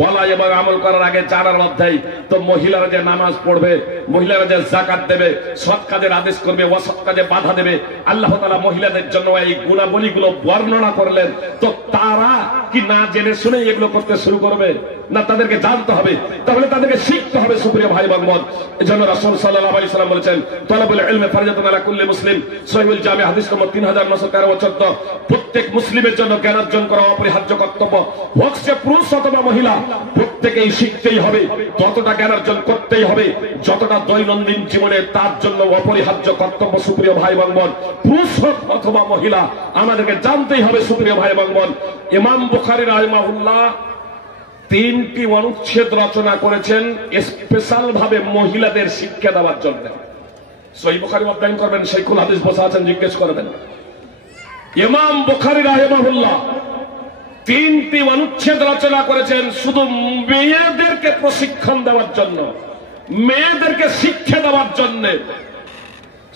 বলা এবং আমল করার আগে জানার অধ্যায়। তো মহিলারা যে নামাজ পড়বে, মহিলারা যে যাকাত দেবে, সৎ কাজের আদেশ করবে, অসৎ কাজে বাধা দেবে, আল্লাহ তাআলা মহিলাদের জন্য এই গুণাবলীগুলো বর্ণনা করলেন। তো তারা কি না জেনে শুনে এগুলো করতে শুরু করবে? না, তাদেরকে জানতে হবে, তাহলে তাদেরকে শিখতে হবে। সুপ্রিয় ভাই বোন, এজন্য রাসূল সাল্লাল্লাহু আলাইহি সাল্লাম বলেছেন, তালাবুল ইলমি ফারিদাতুন আলা কুল্লি মুসলিম, সহিহুল জামি হাদিস নম্বর 3913 প্রত্যেক মুসলিমের জন্য জ্ঞান অর্জন করা অপরিহার্য কর্তব্য। হোক সে পুরুষ অথবা মহিলা, প্রত্যেকেই শিখতেই হবে, ততটা জ্ঞান অর্জন করতেই হবে যতটা দৈনন্দিন জীবনে তার জন্য অপরিহার্য কর্তব্য। সুপ্রিয় ভাই বোন, পুরুষ হোক অথবা মহিলা, আমাদেরকে জানতেই হবে। সুপ্রিয় ভাই বোন, ইমাম বুখারী রাহিমাহুল্লাহ 3টি অনুচ্ছেদ রচনা করেছেন স্পেশাল ভাবে মহিলাদের শিক্ষা দেওয়ার জন্য। সহিহ বুখারী অধ্যয়ন করবেন, শাইখুল হাদিস বসা আছেন, জিজ্ঞেস করবেন। ইমাম বুখারী রাহিমাহুল্লাহ 3টি অনুচ্ছেদ রচনা করেছেন শুধু মেয়েদেরকে প্রশিক্ষণ দেওয়ার জন্য, মেয়েদেরকে শিক্ষা দেওয়ার জন্য।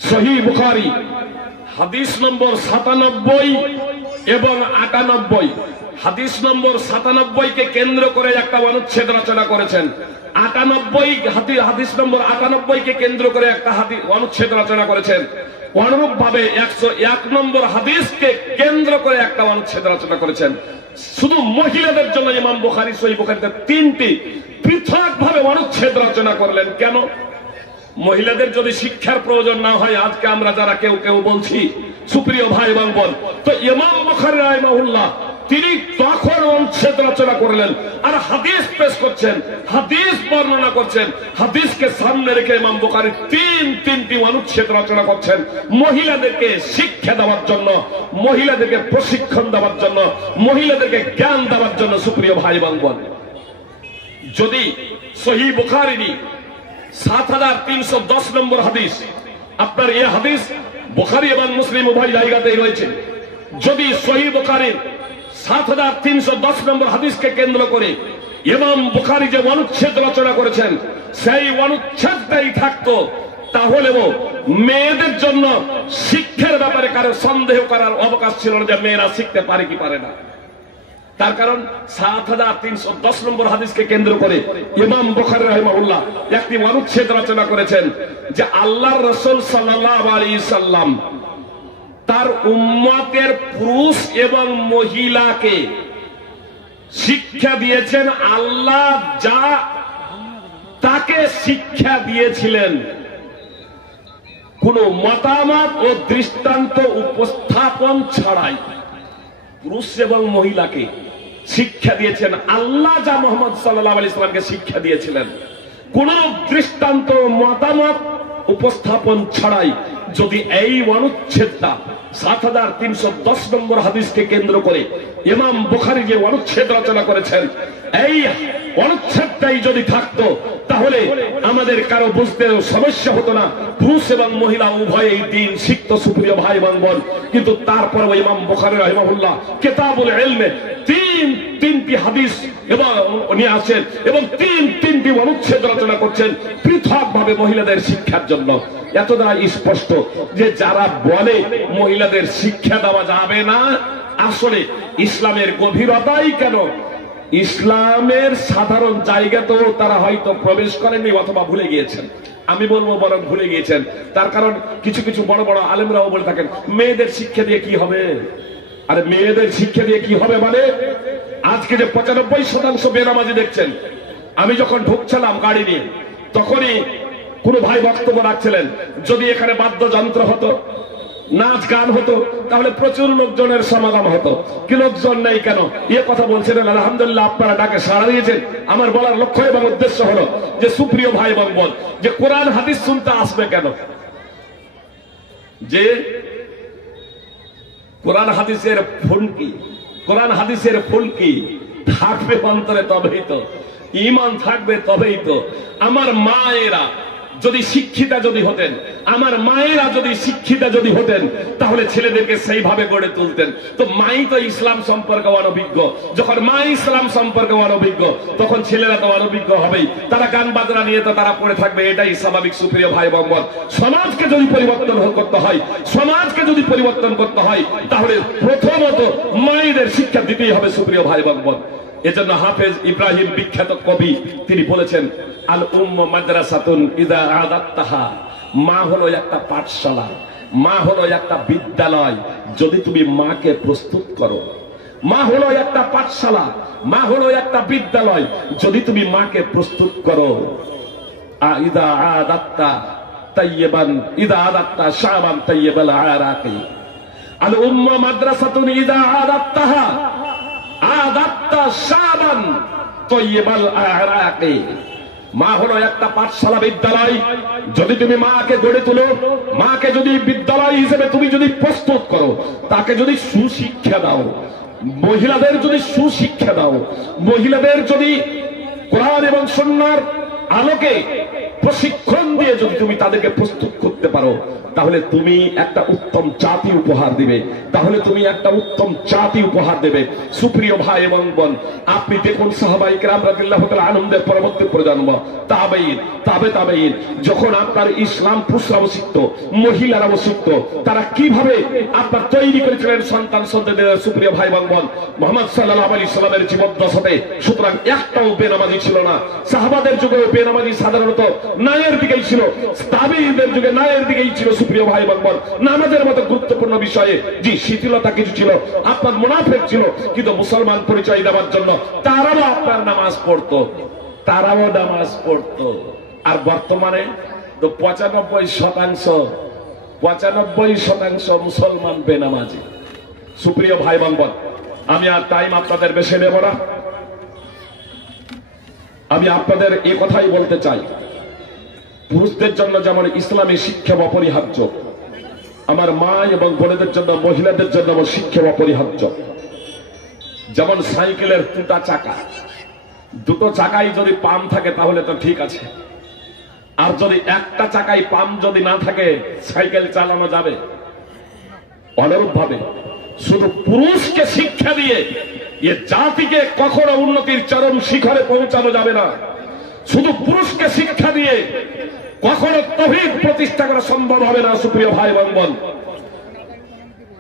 সহিহ বুখারী হাদিস নম্বর 97 এবং 98, হাদিস নম্বর 97 কে কেন্দ্র করে একটা অনুচ্ছেদ রচনা করেছেন, 98 হাদিস নম্বর 98 কে কেন্দ্র করে একটা অনুচ্ছেদ রচনা করেছেন। অনুরূপ ভাবে 101 নম্বর হাদিসকে কেন্দ্র করে একটা অনুচ্ছেদ রচনা করেছেন। শুধু মহিলাদের জন্য ইমাম বুখারী সহিহ বুখারীতে 3টি পৃথক ভাবে অনুচ্ছেদ রচনা করলেন। কেন? মহিলাদের যদি শিক্ষার প্রয়োজন না হয়, আজকে আমরা যারা কেউ কেউ বলছি, সুপ্রিয় ভাই বোন, তো ইমাম বুখারী রাহিমাহুল্লাহ তিনি তখন অনুচ্ছেদ রচনা করলেন আর হাদিস পেশ করছেন, হাদিস বর্ণনা করছেন। হাদিসকে সামনে রেখে ইমাম বুখারী 3টি অনুচ্ছেদ রচনা করছেন মহিলাদেরকে শিক্ষা দেওয়ার জন্য, মহিলাদেরকে প্রশিক্ষণ দেওয়ার জন্য, মহিলাদেরকে জ্ঞান দেওয়ার জন্য। সুপ্রিয় ভাই বোন, যদি সহিহ বুখারীর 7310 নম্বর হাদিস, আপনার এই হাদিস বুখারী এবং মুসলিম উভয় জায়গাতেই রয়েছে, যদি সহিহ বুখারীর 7310 নম্বর হাদিসকে কেন্দ্র করে ইমাম বুখারী যে অনুচ্ছেদ রচনা করেছেন সেই অনুচ্ছেদটাই থাকতো, তাহলেও মেয়েদের জন্য শিক্ষার ব্যাপারে কারো সন্দেহ করার অবকাশ ছিল না যে মেয়েরা শিখতে পারে কি পারে না। তার কারণ 7310 নম্বর হাদিসকে কেন্দ্র করে ইমাম বুখারী রাহিমাহুল্লাহ একটি অনুচ্ছেদ রচনা করেছেন যে আল্লাহর রাসূল সাল্লাল্লাহু আলাইহি সাল্লাম তার উম্মতের পুরুষ এবং মহিলাকে শিক্ষা দিয়েছেন আল্লাহ যা তাকে শিক্ষা দিয়েছিলেন, কোন মতামত ও দৃষ্টান্ত উপস্থাপন ছাড়াই পুরুষ এবং মহিলাকে শিক্ষা দিয়েছেন আল্লাহ যা মুহাম্মদ সাল্লাল্লাহু আলাইহি সাল্লামকে শিক্ষা দিয়েছিলেন, কোন দৃষ্টান্ত মতামত উপস্থাপন ছাড়াই। যদি এই অনুচ্ছেদটা 7310 নম্বর হাদিসকে কেন্দ্র করে ইমাম বুখারী যে অনুচ্ছেদ রচনা করেছেন, এই অনুচ্ছেদটাই যদি থাকতো তাহলে আমাদের কারো বুঝতে সমস্যা হতো না, পুরুষ এবং মহিলা উভয়ই দ্বীন শিখত। সুপ্রিয় ভাই বোন, কিন্তু তারপরে ইমাম বুখারী রাহিমাহুল্লাহ কিতাবুল ইলমে তিনটি হাদিস এবং নিয়ে আসেন এবং তিনটি অনুচ্ছেদ রচনা করছেন পৃথক ভাবে মহিলাদের শিক্ষার জন্য। এত দ্বারা স্পষ্ট যে যারা বলে মহিলাদের শিক্ষা দেওয়া যাবে না, আসলে ইসলামের গভীরতাই কেন ইসলামের সাধারণ জায়গাতেও তারা হয়তো প্রবেশ করেননি অথবা ভুলে গিয়েছেন। আমি বলবো বরং ভুলে গিয়েছেন। তার কারণ কিছু কিছু বড় বড় আলেমরাও বলে থাকেন মেয়েদের শিক্ষা দিয়ে কি হবে। আরে মেয়েদের শিক্ষা দিয়ে কি হবে মানে, আজকে যে 95% বেনামাজি দেখছেন, আমি যখন ঢুকছিলাম গাড়ি নিয়ে তখনই কোন ভাই বক্তব্য রাখছিলেন, যদি এখানে বাদ্যযন্ত্র হতো, নাচ গান হতো, তাহলে প্রচুর লোকজনের সমাগম হতো। কি লোকজন নেই কেন এ কথা বলছিলেন। আলহামদুলিল্লাহ আপনারা ডাকে সাড়া দিয়েছেন। আমার বলার লক্ষ্য এবং উদ্দেশ্য হলো যে সুপ্রিয় ভাই এবং বোন, যে কোরআন হাদিস শুনতে আসবে কেন, যে কোরআন হাদিসের ফুল কি, কোরআন হাদিসের ফুল কি থাকবে অন্তরে, তবেই তো ঈমান থাকবে, তবেই তো। আমার মায়েরা যদি শিক্ষিতা যদি হতেন, আমার মায়েরা যদি শিক্ষিতা যদি হতেন, তাহলে ছেলেদেরকে সেইভাবে গড়ে তুলতেন। তো মাই তো ইসলাম সম্পর্কে অনভিজ্ঞ, যখন মা ইসলাম সম্পর্কে অনভিজ্ঞ, তখন ছেলেরা তো অনভিজ্ঞ হবেই। তারা গান বাজনা নিয়ে তো তারা পড়ে থাকবে, এটাই স্বাভাবিক। সুপ্রিয় ভাই বোন, সমাজকে যদি পরিবর্তন করতে হয়, সমাজকে যদি পরিবর্তন করতে হয়, তাহলে প্রথমত মায়েদের শিক্ষা দিতেই হবে। সুপ্রিয় ভাই বোন, এজন্য হাফেজ ইব্রাহিম বিখ্যাত কবি তিনি বলেছেন, আল উম্মু মাদ্রাসাতুন ইযা আদাত্তাহা, মা হলো একটা পাঠশালা, মা হলো একটা বিদ্যালয়, যদি তুমি মাকে প্রস্তুত করো। মা হলো একটা পাঠশালা, মা হলো একটা বিদ্যালয়, যদি তুমি মাকে প্রস্তুত করো। ইযা আদাত্তা তাইয়্যিবান, ইযা আদাত্তা শাবান তাইয়্যিবাল আরাকি, আল উম্মু মাদ্রাসাতুন ইযা আদাত্তাহা আদাত্তা শাবান তাইয়্যিবাল আরাকি। মা হলো একটা পাঠশালা, বিদ্যালয়, যদি তুমি মাকে গড়ে তোলো, মাকে যদি বিদ্যালয় হিসেবে তুমি যদি প্রস্তুত করো, তাকে যদি সুশিক্ষা দাও, মহিলাদের যদি সুশিক্ষা দাও, মহিলাদের যদি কোরআন এবং সুন্নাহর আলোকে প্রশিক্ষণ দিয়ে যদি তুমি তাদেরকে প্রস্তুত করতে পারো, তাহলে তুমি একটা উত্তম জাতি উপহার দিবে, তাহলে তুমি একটা উত্তম জাতি উপহার দেবে। সুপ্রিয় ভাই এবং বোন, আপনি দেখুন সাহাবায়ে কেরাম রাদিয়াল্লাহু তাআলা আনহুদের পরবর্তী প্রজন্ম তাবেঈন, তাবেঈন, যখন আপনার ইসলাম পুরুষরাও শিখত, মহিলারাও শিখত, তারা কিভাবে আপনার তৈরি করেছিলেন সন্তান সন্ততিদের। সুপ্রিয় ভাই এবং বোন, মুহাম্মদ সাল্লাল্লাহু আলাইহি সাল্লামের জীবদ্দশাতে সুতরাং একটাও বেনামাজি ছিল না। সাহাবাদের যুগেও বেনামাজি সাধারণত নায়ের দিকেই ছিল, তাবেঈনদের যুগে নায়ের দিকেই ছিল। সুপ্রিয় ভাই এবং বোন, নামাজের মতো গুরুত্বপূর্ণ বিষয়ে জি শিথিলতা কিছু ছিল, আপনার মুনাফিক ছিল, কিন্তু মুসলমান পরিচয় দেওয়ার জন্য তারাও আপনার নামাজ পড়তো, তারাও নামাজ পড়তো। আর বর্তমানে তো 95% মুসলমান বেনামাজি। সুপ্রিয় ভাই এবং বোন, আমি আর টাইম আপনাদের বেশি নেব না, আমি আপনাদের এই কথাই বলতে চাই, পুরুষদের জন্য যেমন ইসলামী শিক্ষা অপরিহার্য, আমার মা এবং বোনেদের জন্য, মহিলাদের জন্য শিক্ষা অপরিহার্য। যেমন সাইকেলের দুটা চাকা, দুটো চাকাই যদি পাম্প থাকে তাহলে তো ঠিক আছে, আর যদি একটা চাকায় পাম্প যদি না থাকে সাইকেল চালানো যাবে? অনুরূপ ভাবে শুধু পুরুষকে শিক্ষা দিয়ে এ জাতিকে কখনো উন্নতির চরম শিখরে পৌঁছানো যাবে না। শুধু পুরুষকে শিক্ষা দিয়ে কখনো তাওহীদ প্রতিষ্ঠা করা সম্ভব হবে না। সুপ্রিয় ভাই এবং বোন,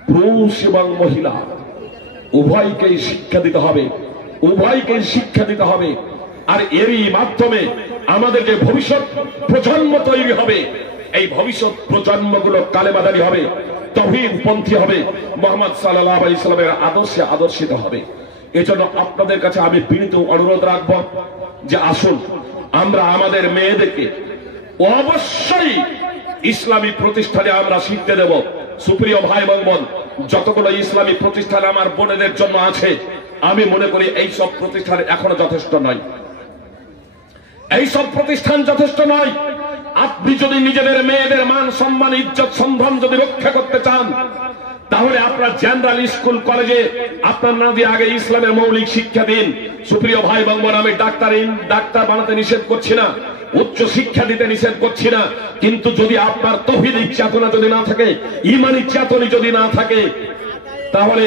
পুরুষ এবং মহিলা উভয়কেই শিক্ষা দিতে হবে, উভয়কেই শিক্ষা দিতে হবে। আর এরই মাধ্যমে আমাদের যে ভবিষ্যৎ প্রজন্ম তৈরি হবে, এই ভবিষ্যৎ প্রজন্মগুলো কালেমাদারি হবে, তাওহীদ পন্থী হবে, মুহাম্মদ সাল্লাল্লাহু আলাইহি সাল্লামের আদর্শে আদর্শিত হবে। এজন্য আপনাদের কাছে আমি বিনীত অনুরোধ রাখবো যে আসুন আমরা আমাদের মেয়েদেরকে অবশ্যই ইসলামী প্রতিষ্ঠানে আমরা শিখতে দেব। সুপ্রিয় ভাই এবং বোন, যতগুলো ইসলামী প্রতিষ্ঠান আমার বোনেদের জন্য আছে, আমি মনে করি এই সব প্রতিষ্ঠান এখনো যথেষ্ট নয়, এই সব প্রতিষ্ঠান যথেষ্ট নয়। আপনি যদি নিজেদের মেয়েদের মান সম্মান ইজ্জত সম্ভ্রম যদি রক্ষা করতে চান, তাহলে আপনার জেনারেল স্কুল কলেজে আপনার না দিয়ে আগে ইসলামের মৌলিক শিক্ষা দিন। সুপ্রিয় ভাই এবং বোন, আমি ডাক্তার বানাতে নিষেধ করছি না, উচ্চ শিক্ষা দিতে নিষেধ করছি না, কিন্তু যদি আপনার তাওহীদিক চেতনা যদি না থাকে, ঈমানি চেতনা যদি না থাকে, তাহলে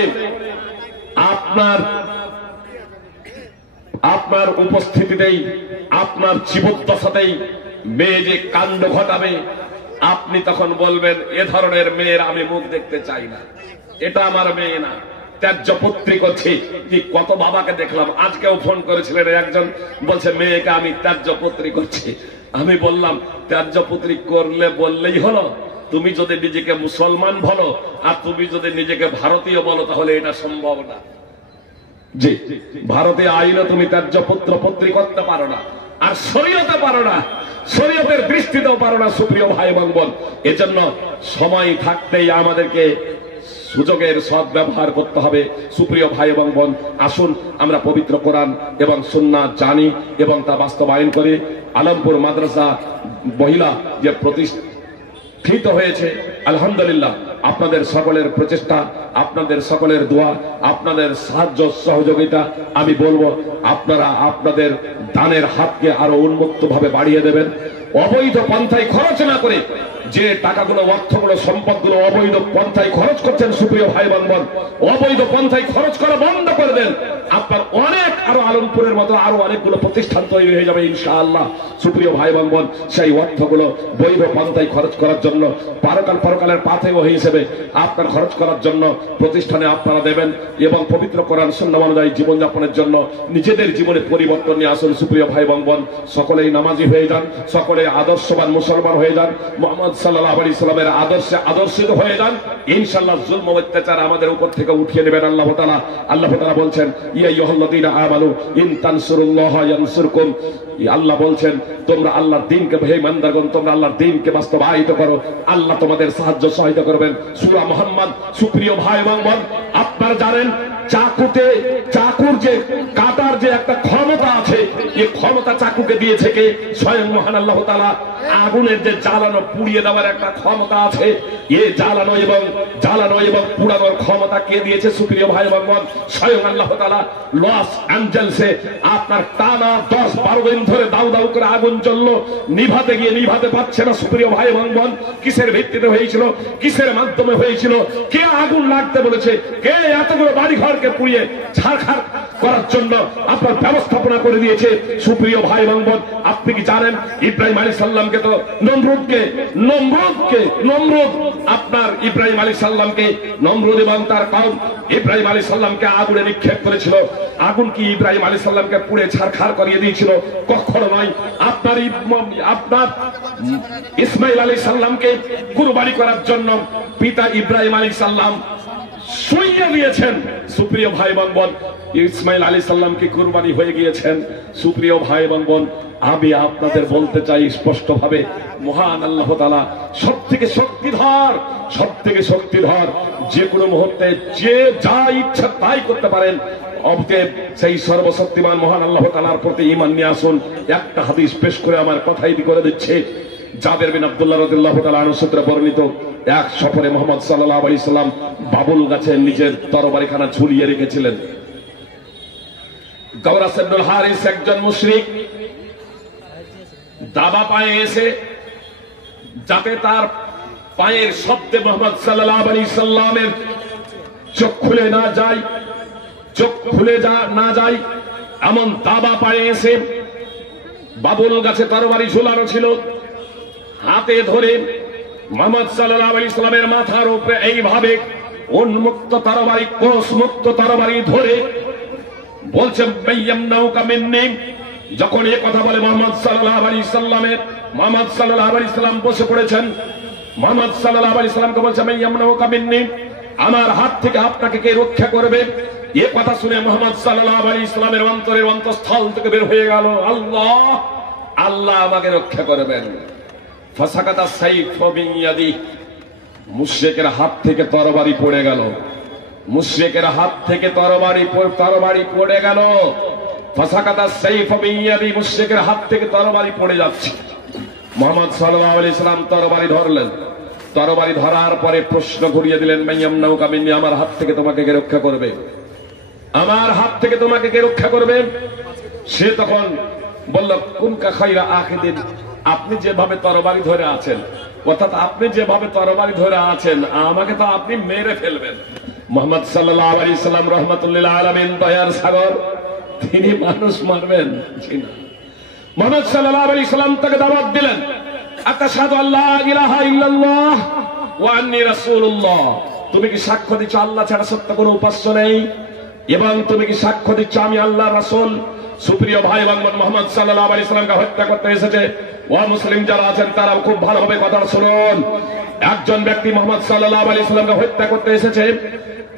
আপনার উপস্থিতিতেই, আপনার জীবদ্দশাতেই মেয়ে যে কাণ্ড ঘটাবে, আপনি তখন বলবেন এ ধরনের মেয়ের আমি মুখ দেখতে চাই না, এটা আমার মেয়ে না। ত্যায্য পুত্রী করছি। কি কত বাবাকে দেখলাম, আজকেও ফোন করেছিলেন একজন, বলছে মেয়েকে আমি ত্যায্য পুত্রী করছি। আমি বললাম ত্যায্য পুত্রী করলে বললেই হলো, তুমি যদি নিজেকে মুসলমান বলো আর তুমি যদি নিজেকে ভারতীয় বলো তাহলে এটা সম্ভব না। জি, ভারতীয় আইনে তুমি ত্যায্য পুত্র পুত্রী করতে পারো না, আর শরীয়তে পারো না, শরীয়তের দৃষ্টিতেও পারো না। সুপ্রিয় ভাই এবং বোন, এজন্য সময় থাকতেই আমাদেরকে সুযোগের সদ্ব্যবহার করতে হবে। সুপ্রিয় ভাই এবং বোন, আসুন আমরা পবিত্র কোরআন এবং সুন্নাহ জানি এবং তা বাস্তবায়ন করি। আলমপুর মাদ্রাসা মহিলা যে প্রতিষ্ঠিত হয়েছে, আলহামদুলিল্লাহ, আপনাদের সকলের প্রচেষ্টা, আপনাদের সকলের দোয়া, আপনাদের সাহায্য সহযোগিতা, আমি বলবো আপনারা আপনাদের দানের হাতকে আরো উন্মুক্ত ভাবে বাড়িয়ে দেবেন। অবৈধ পন্থায় খরচ না করে যে টাকাগুলো, অর্থগুলো, সম্পদগুলো অবৈধ পন্থায় খরচ করছেন, সুপ্রিয় ভাই বোন, অবৈধ পন্থায় খরচ করা বন্ধ করে দেন। আপনার অনেক আরো আলমপুরের মতো আরো অনেকগুলো প্রতিষ্ঠান তৈরি হয়ে যাবে ইনশাআল্লাহ। সুপ্রিয় ভাই বোন, সেই অর্থগুলো বৈধ পন্থায় খরচ করার জন্য, পরকালের পাথেয় হিসেবে আপনার খরচ করার জন্য প্রতিষ্ঠানে আপনারা দেবেন এবং পবিত্র কোরআন সুন্নাহ অনুযায়ী জীবনযাপনের জন্য নিজেদের জীবনে পরিবর্তন নিয়ে আসুন। সুপ্রিয় ভাই বোন, সকলেই নামাজি হয়ে যান, সকলে আদর্শবান মুসলমান হয়ে যান, মুহাম্মদ সাল্লাল্লাহু আলাইহি সাল্লামের আদর্শে আদর্শিত হয়ে যান। ইনশাআল্লাহ জুলম ও অত্যাচার আমাদের উপর থেকে উঠিয়ে নেবেন আল্লাহ তাআলা। আল্লাহ তাআলা বলছেন, ইয়া আইয়ুহাল্লাযীনা আমানু ইন তানসুরুল্লাহা ইয়ানসুরকুম। আল্লাহ বলছেন, তোমরা আল্লাহর দ্বীনকে, হে ইমানদারগণ, তোমরা আল্লাহর দ্বীনকে বাস্তবায়িত করো, আল্লাহ তোমাদের সাহায্য সহায়তা করবেন। সূরা মুহাম্মদ। সুপ্রিয় ভাই এবং বোন, আপনারা জানেন চাকুর যে কাটার যে একটা ক্ষমতা আছে, এই ক্ষমতা চাকুকে দিয়েছে কে? স্বয়ং মহান আল্লাহ তাআলা। আগুনের যে জ্বালানো পুড়িয়ে দেওয়ার একটা ক্ষমতা আছে, এই জ্বালানো এবং পুড়ানোর ক্ষমতা কে দিয়েছে? সুপ্রিয় ভাই এবং বোন, স্বয়ং আল্লাহ তাআলা। লস অ্যাঞ্জেলসে আপনার টানা 10-12 দিন ধরে দাউ দাউ করে আগুন জ্বললো, নিভাতে গিয়ে নিভাতে পারছে না। সুপ্রিয় ভাই এবং বোন, কিসের ভিত্তিতে হয়েছিল? কিসের মাধ্যমে হয়েছিল? কে আগুন লাগতে বলেছে? কে এতগুলো বাড়ি ঘরকে পুড়িয়ে ছারখার করার জন্য আপনার ব্যবস্থাপনা করে দিয়েছে? সুপ্রিয় ভাই এবং বোন, আপনি কি জানেন ইব্রাহিম আলাইহিস সালামকে তো নমরুদ আপনার ইব্রাহিম আলাইহিস সালামকে, নমরুদ এবং তার কওম ইব্রাহিম আলাইহিস সালামকে আগুনে নিক্ষেপ করেছিল। আগুন কি ইব্রাহিম আলাইহিস সালামকে পুড়ে ছারখার করিয়ে দিয়েছিল? কখনো নয়। আপনার ইসমাইল আলাইহিস সালামকে কুরবানি করার জন্য পিতা ইব্রাহিম আলাইহিস সালাম সইয়ে দিয়েছেন। সুপ্রিয় ভাই বোন, ইসমাইল আলাইহিস সালামকে কুরবানি হয়ে গিয়েছেন। সুপ্রিয় ভাই বোন, আমি আপনাদের বলতে চাই স্পষ্ট ভাবে, মহান আল্লাহ তাআলা সবথেকে শক্তিধর, যে কোনো মুহূর্তে যে যা ইচ্ছা তাই করতে পারেন। অতএব সেই সর্বশক্তিমান মহান আল্লাহ তাআলার প্রতি ঈমান নিয়ে আসুন। একটা হাদিস পেশ করে আমার কথাই করে দিচ্ছে। জাবের বিন আব্দুল্লাহ রাদিয়াল্লাহু তাআলা আনহু সূত্রে বর্ণিত, এক সফরে মুহাম্মদ সাল্লাল্লাহু আলাইহি সাল্লাম বাবুল গাছে নিজের তরবারিখানা ঝুলিয়ে রেখেছিলেন। গাওরাস ইবনুল হারিস একজন মুশরিক দাবা পায়ে এসে, যাতে তার পায়ের শব্দে মুহাম্মদ সাল্লাল্লাহু আলাইহি সাল্লামের চোখ খুলে না যায় এমন দাবা পায়ে এসে, বাবুল গাছে তরবারি ঝুলানো ছিল, হাতে ধরে মুহাম্মদ সাল্লাল্লাহু আলাইহি সাল্লামের মাথার উপরে এইভাবে উন্মুক্ত তরবারি, কোষমুক্ত তরবারি ধরে বলছেন, বায়ামনাউকা মিন্নি। যখন এই কথা বলে মুহাম্মদ সাল্লাল্লাহু আলাইহি সাল্লাম বসে পড়েছেন। মুহাম্মদ সাল্লাল্লাহু আলাইহি সাল্লামকে বলছে, বায়ামনাউকা মিন্নি, আমার হাত থেকে আপনাকে কে রক্ষা করবে? এই কথা শুনে মুহাম্মদ সাল্লাল্লাহু আলাইহি সাল্লামের অন্তরের অন্তঃস্থল থেকে বের হয়ে গেল, আল্লাহ আমাকে রক্ষা করবেন। ফাসাকাতা সাইফু মিন ইয়াদি, মুশরিকের হাত থেকে তরবারি পড়ে গেল। মুশরিকের হাত থেকে তরবারি পড়ে গেল। ফাসাকাতা সাইফু মিন ইয়াদি, মুশরিকের হাত থেকে তরবারি পড়ে যাচ্ছে। মুহাম্মদ সাল্লাল্লাহু আলাইহি সাল্লাম তরবারি ধরলেন। তরবারি ধরার পরে প্রশ্ন ঘুরিয়ে দিলেন, মাইয়ামনাউকা মিন্নি, আমার হাত থেকে তোমাকে কে রক্ষা করবে? আমার হাত থেকে তোমাকে কে রক্ষা করবে? সে তখন বলল, কুনকা খায়রা আখিদিন, আপনি যেভাবে তরবারি ধরে আছেন, অর্থাৎ আপনি যেভাবে তরবারি ধরে আছেন, আমাকে তো আপনি মেরে ফেলবেন। মুহাম্মদ সাল্লাল্লাহু আলাইহি সাল্লাম রাহমাতুল লিল আলামিন, দয়ার সাগর, তিনি মানুষ মারবেন? জি না। মুহাম্মদ সাল্লাল্লাহু আলাইহি সাল্লাম তাকে দাওয়াত দিলেন, আশহাদু আল্লা ইলাহা ইল্লাল্লাহ ওয়া আন্নী রাসূলুল্লাহ, তুমি কি সাক্ষ্য দিচ্ছ আল্লাহ ছাড়া সত্য কোনো উপাস্য নেই? এবং তুমি কি সাক্ষ্য দিচ্ছ আমি আল্লাহ রাসূল? সুপ্রিয় ভাই এবং মুহাম্মদ সাল্লাল্লাহু আলাইহি সাল্লামকে হত্যা করতে এসেছে ও মুসলিম যারা আছেন তারা খুব ভালোভাবে কথা শুনুন। একজন ব্যক্তি মুহাম্মদ সাল্লাল্লাহু আলাইহি সাল্লামকে হত্যা করতে এসেছে,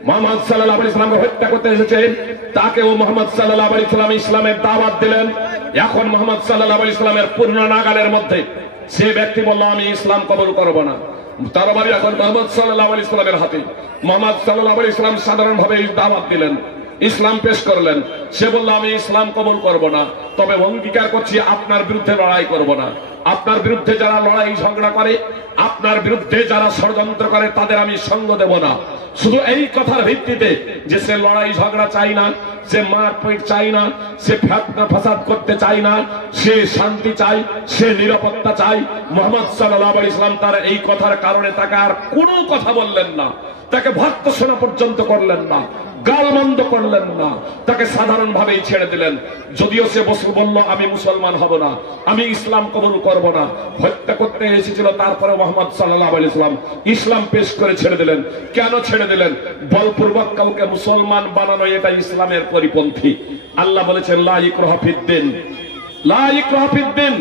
মুহাম্মদ সাল্লাল্লাহু আলাইহি সাল্লামকে হত্যা করতে এসেছে, তাকে ও মুহাম্মদ সাল্লাল্লাহু আলাইহি সাল্লাম ইসলামের দাওয়াত দিলেন। এখন মুহাম্মদ সাল্লাল্লাহু আলাইহি সাল্লামের পূর্ণ নাগালের মধ্যে সে ব্যক্তি বলল আমি ইসলাম কবুল করব না। তরবারি এখন মুহাম্মদ সাল্লাল্লাহু আলাইহি সাল্লামের হাতে। মুহাম্মদ সাল্লাল্লাহু আলাইহি সাল্লাম সাধারণভাবে দাওয়াত দিলেন, ইসলাম পেশ করলেন। সে বলল আমি ইসলাম কবুল করব না, তবে অঙ্গীকার করছি আপনার বিরুদ্ধে লড়াই করব না। আপনার বিরুদ্ধে যারা লড়াই ঝগড়া করে, আপনার বিরুদ্ধে যারা ষড়যন্ত্র করে তাদের আমি সঙ্গ দেব না। শুধু এই কথার ভিত্তিতে যে সে লড়াই ঝগড়া চাই না, সে মারপিট চাই না, সে ফাসাদ করতে চাই না, সে শান্তি চাই, সে নিরাপত্তা চাই। মুহাম্মদ সাল্লাল্লাহু আলাইহি সাল্লাম তার এই কথার কারণে তাকে আর কোনো কথা বললেন না, তাকে ভর্ৎসনা পর্যন্ত করলেন না, গালমন্দ করলেন না, তাকে সাধারণ ভাবেই ছেড়ে দিলেন। যদিও সে বলল আমি মুসলমান হব না, আমি ইসলাম কবুল করব না, হত্যা করতে এসেছিল, তারপরে মুহাম্মদ সাল্লাল্লাহু আলাইহি সাল্লাম ইসলাম পেশ করে ছেড়ে দিলেন। কেন ছেড়ে দিলেন? বলপূর্বক কাউকে মুসলমান বানানো এটা ইসলামের পরিপন্থী। আল্লাহ বলেছেন লা ইকরাহা ফিদ্দিন, লা ইকরাহা ফিদ্দিন,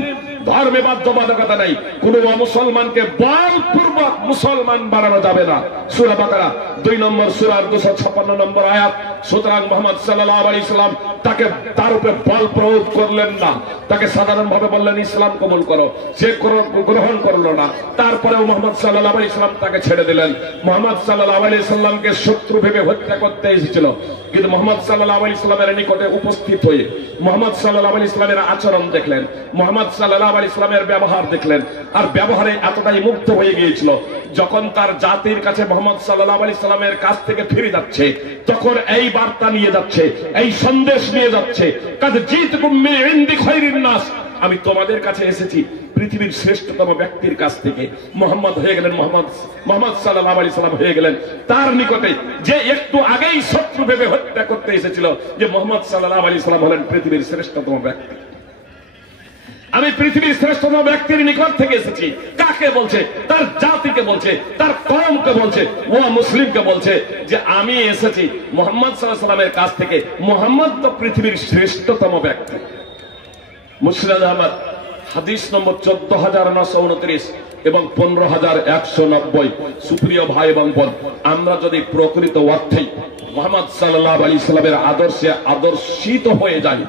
ধর্মে বাধ্যবাধকতা নাই। কোন মুসলমানকে বলপূর্বক মুসলমান বানানো যাবে না। সূরা বাকারা 2 নম্বর সূরার 256 নম্বর আয়াত। সুতরাং মুহাম্মদ সাল্লাল্লাহু আলাইহি সাল্লাম তাকে তার উপরে বল প্রয়োগ করলেন না, তাকে সাধারণভাবে বললেন ইসলাম কবুল করো, সে গ্রহণ করলো না। তারপরেও মুহাম্মদ সাল্লাল্লাহু আলাইহি সাল্লাম তাকে ছেড়ে দিলেন। মুহাম্মদ সাল্লাল্লাহু আলাইহি সাল্লামকে শত্রু ভেবে হত্যা করতে এসেছিল, কিন্তু মুহাম্মদ সাল্লাল্লাহু আলাইহি সাল্লামের নিকটে উপস্থিত হয়ে মুহাম্মদ সাল্লাল্লাহু আলাইহি সাল্লামের আচরণ দেখলেন, মুহাম্মদ সাল্লাল্লাহু আলাইহি সাল্লামের ব্যবহার দেখলেন, আর ব্যবহারে এতটাই মুগ্ধ হয়ে গিয়েছিল, যখন তার জাতির কাছে মুহাম্মদ সাল্লাল্লাহু আলাইহি সাল্লামের কাছ থেকে ফিরে যাচ্ছে, তখন এই বার্তা নিয়ে যাচ্ছে, এই সন্দেশ নিয়ে যাচ্ছে, কাদ জিতুকুম মিন ইনদি খায়রিন নাস, আমি তোমাদের কাছে এসেছি পৃথিবীর শ্রেষ্ঠতম ব্যক্তির কাছ থেকে। মুহাম্মদ হয়ে গেলেন, মুহাম্মদ সাল্লাল্লাহু আলাইহি সাল্লাম হয়ে গেলেন তার নিকটে যে একটু আগেই শত্রু ভেবে হত্যা করতে এসেছিল, যে মুহাম্মদ সাল্লাল্লাহু আলাইহি সাল্লাম হলেন পৃথিবীর শ্রেষ্ঠতম ব্যক্তি। আমি পৃথিবীর শ্রেষ্ঠতম ব্যক্তির নিকট থেকে এসেছি। কাকে বলছে? তার জাতিকে বলছে, তার কওমকে বলছে, ও মুসলিমকে বলছে যে আমি এসেছি মুহাম্মদ সাল্লাল্লাহু আলাইহি সাল্লামের কাছ থেকে। মুহাম্মদ তো পৃথিবীর শ্রেষ্ঠতম ব্যক্তি। মুসনাদ আহমদ হাদিস নম্বর 14929 এবং 15190। সুপ্রিয় ভাই এবং বোন, আমরা যদি প্রকৃত অর্থেই মুহাম্মদ সাল্লাল্লাহু আলাইহি সাল্লামের আদর্শে আদর্শিত হয়ে যাই,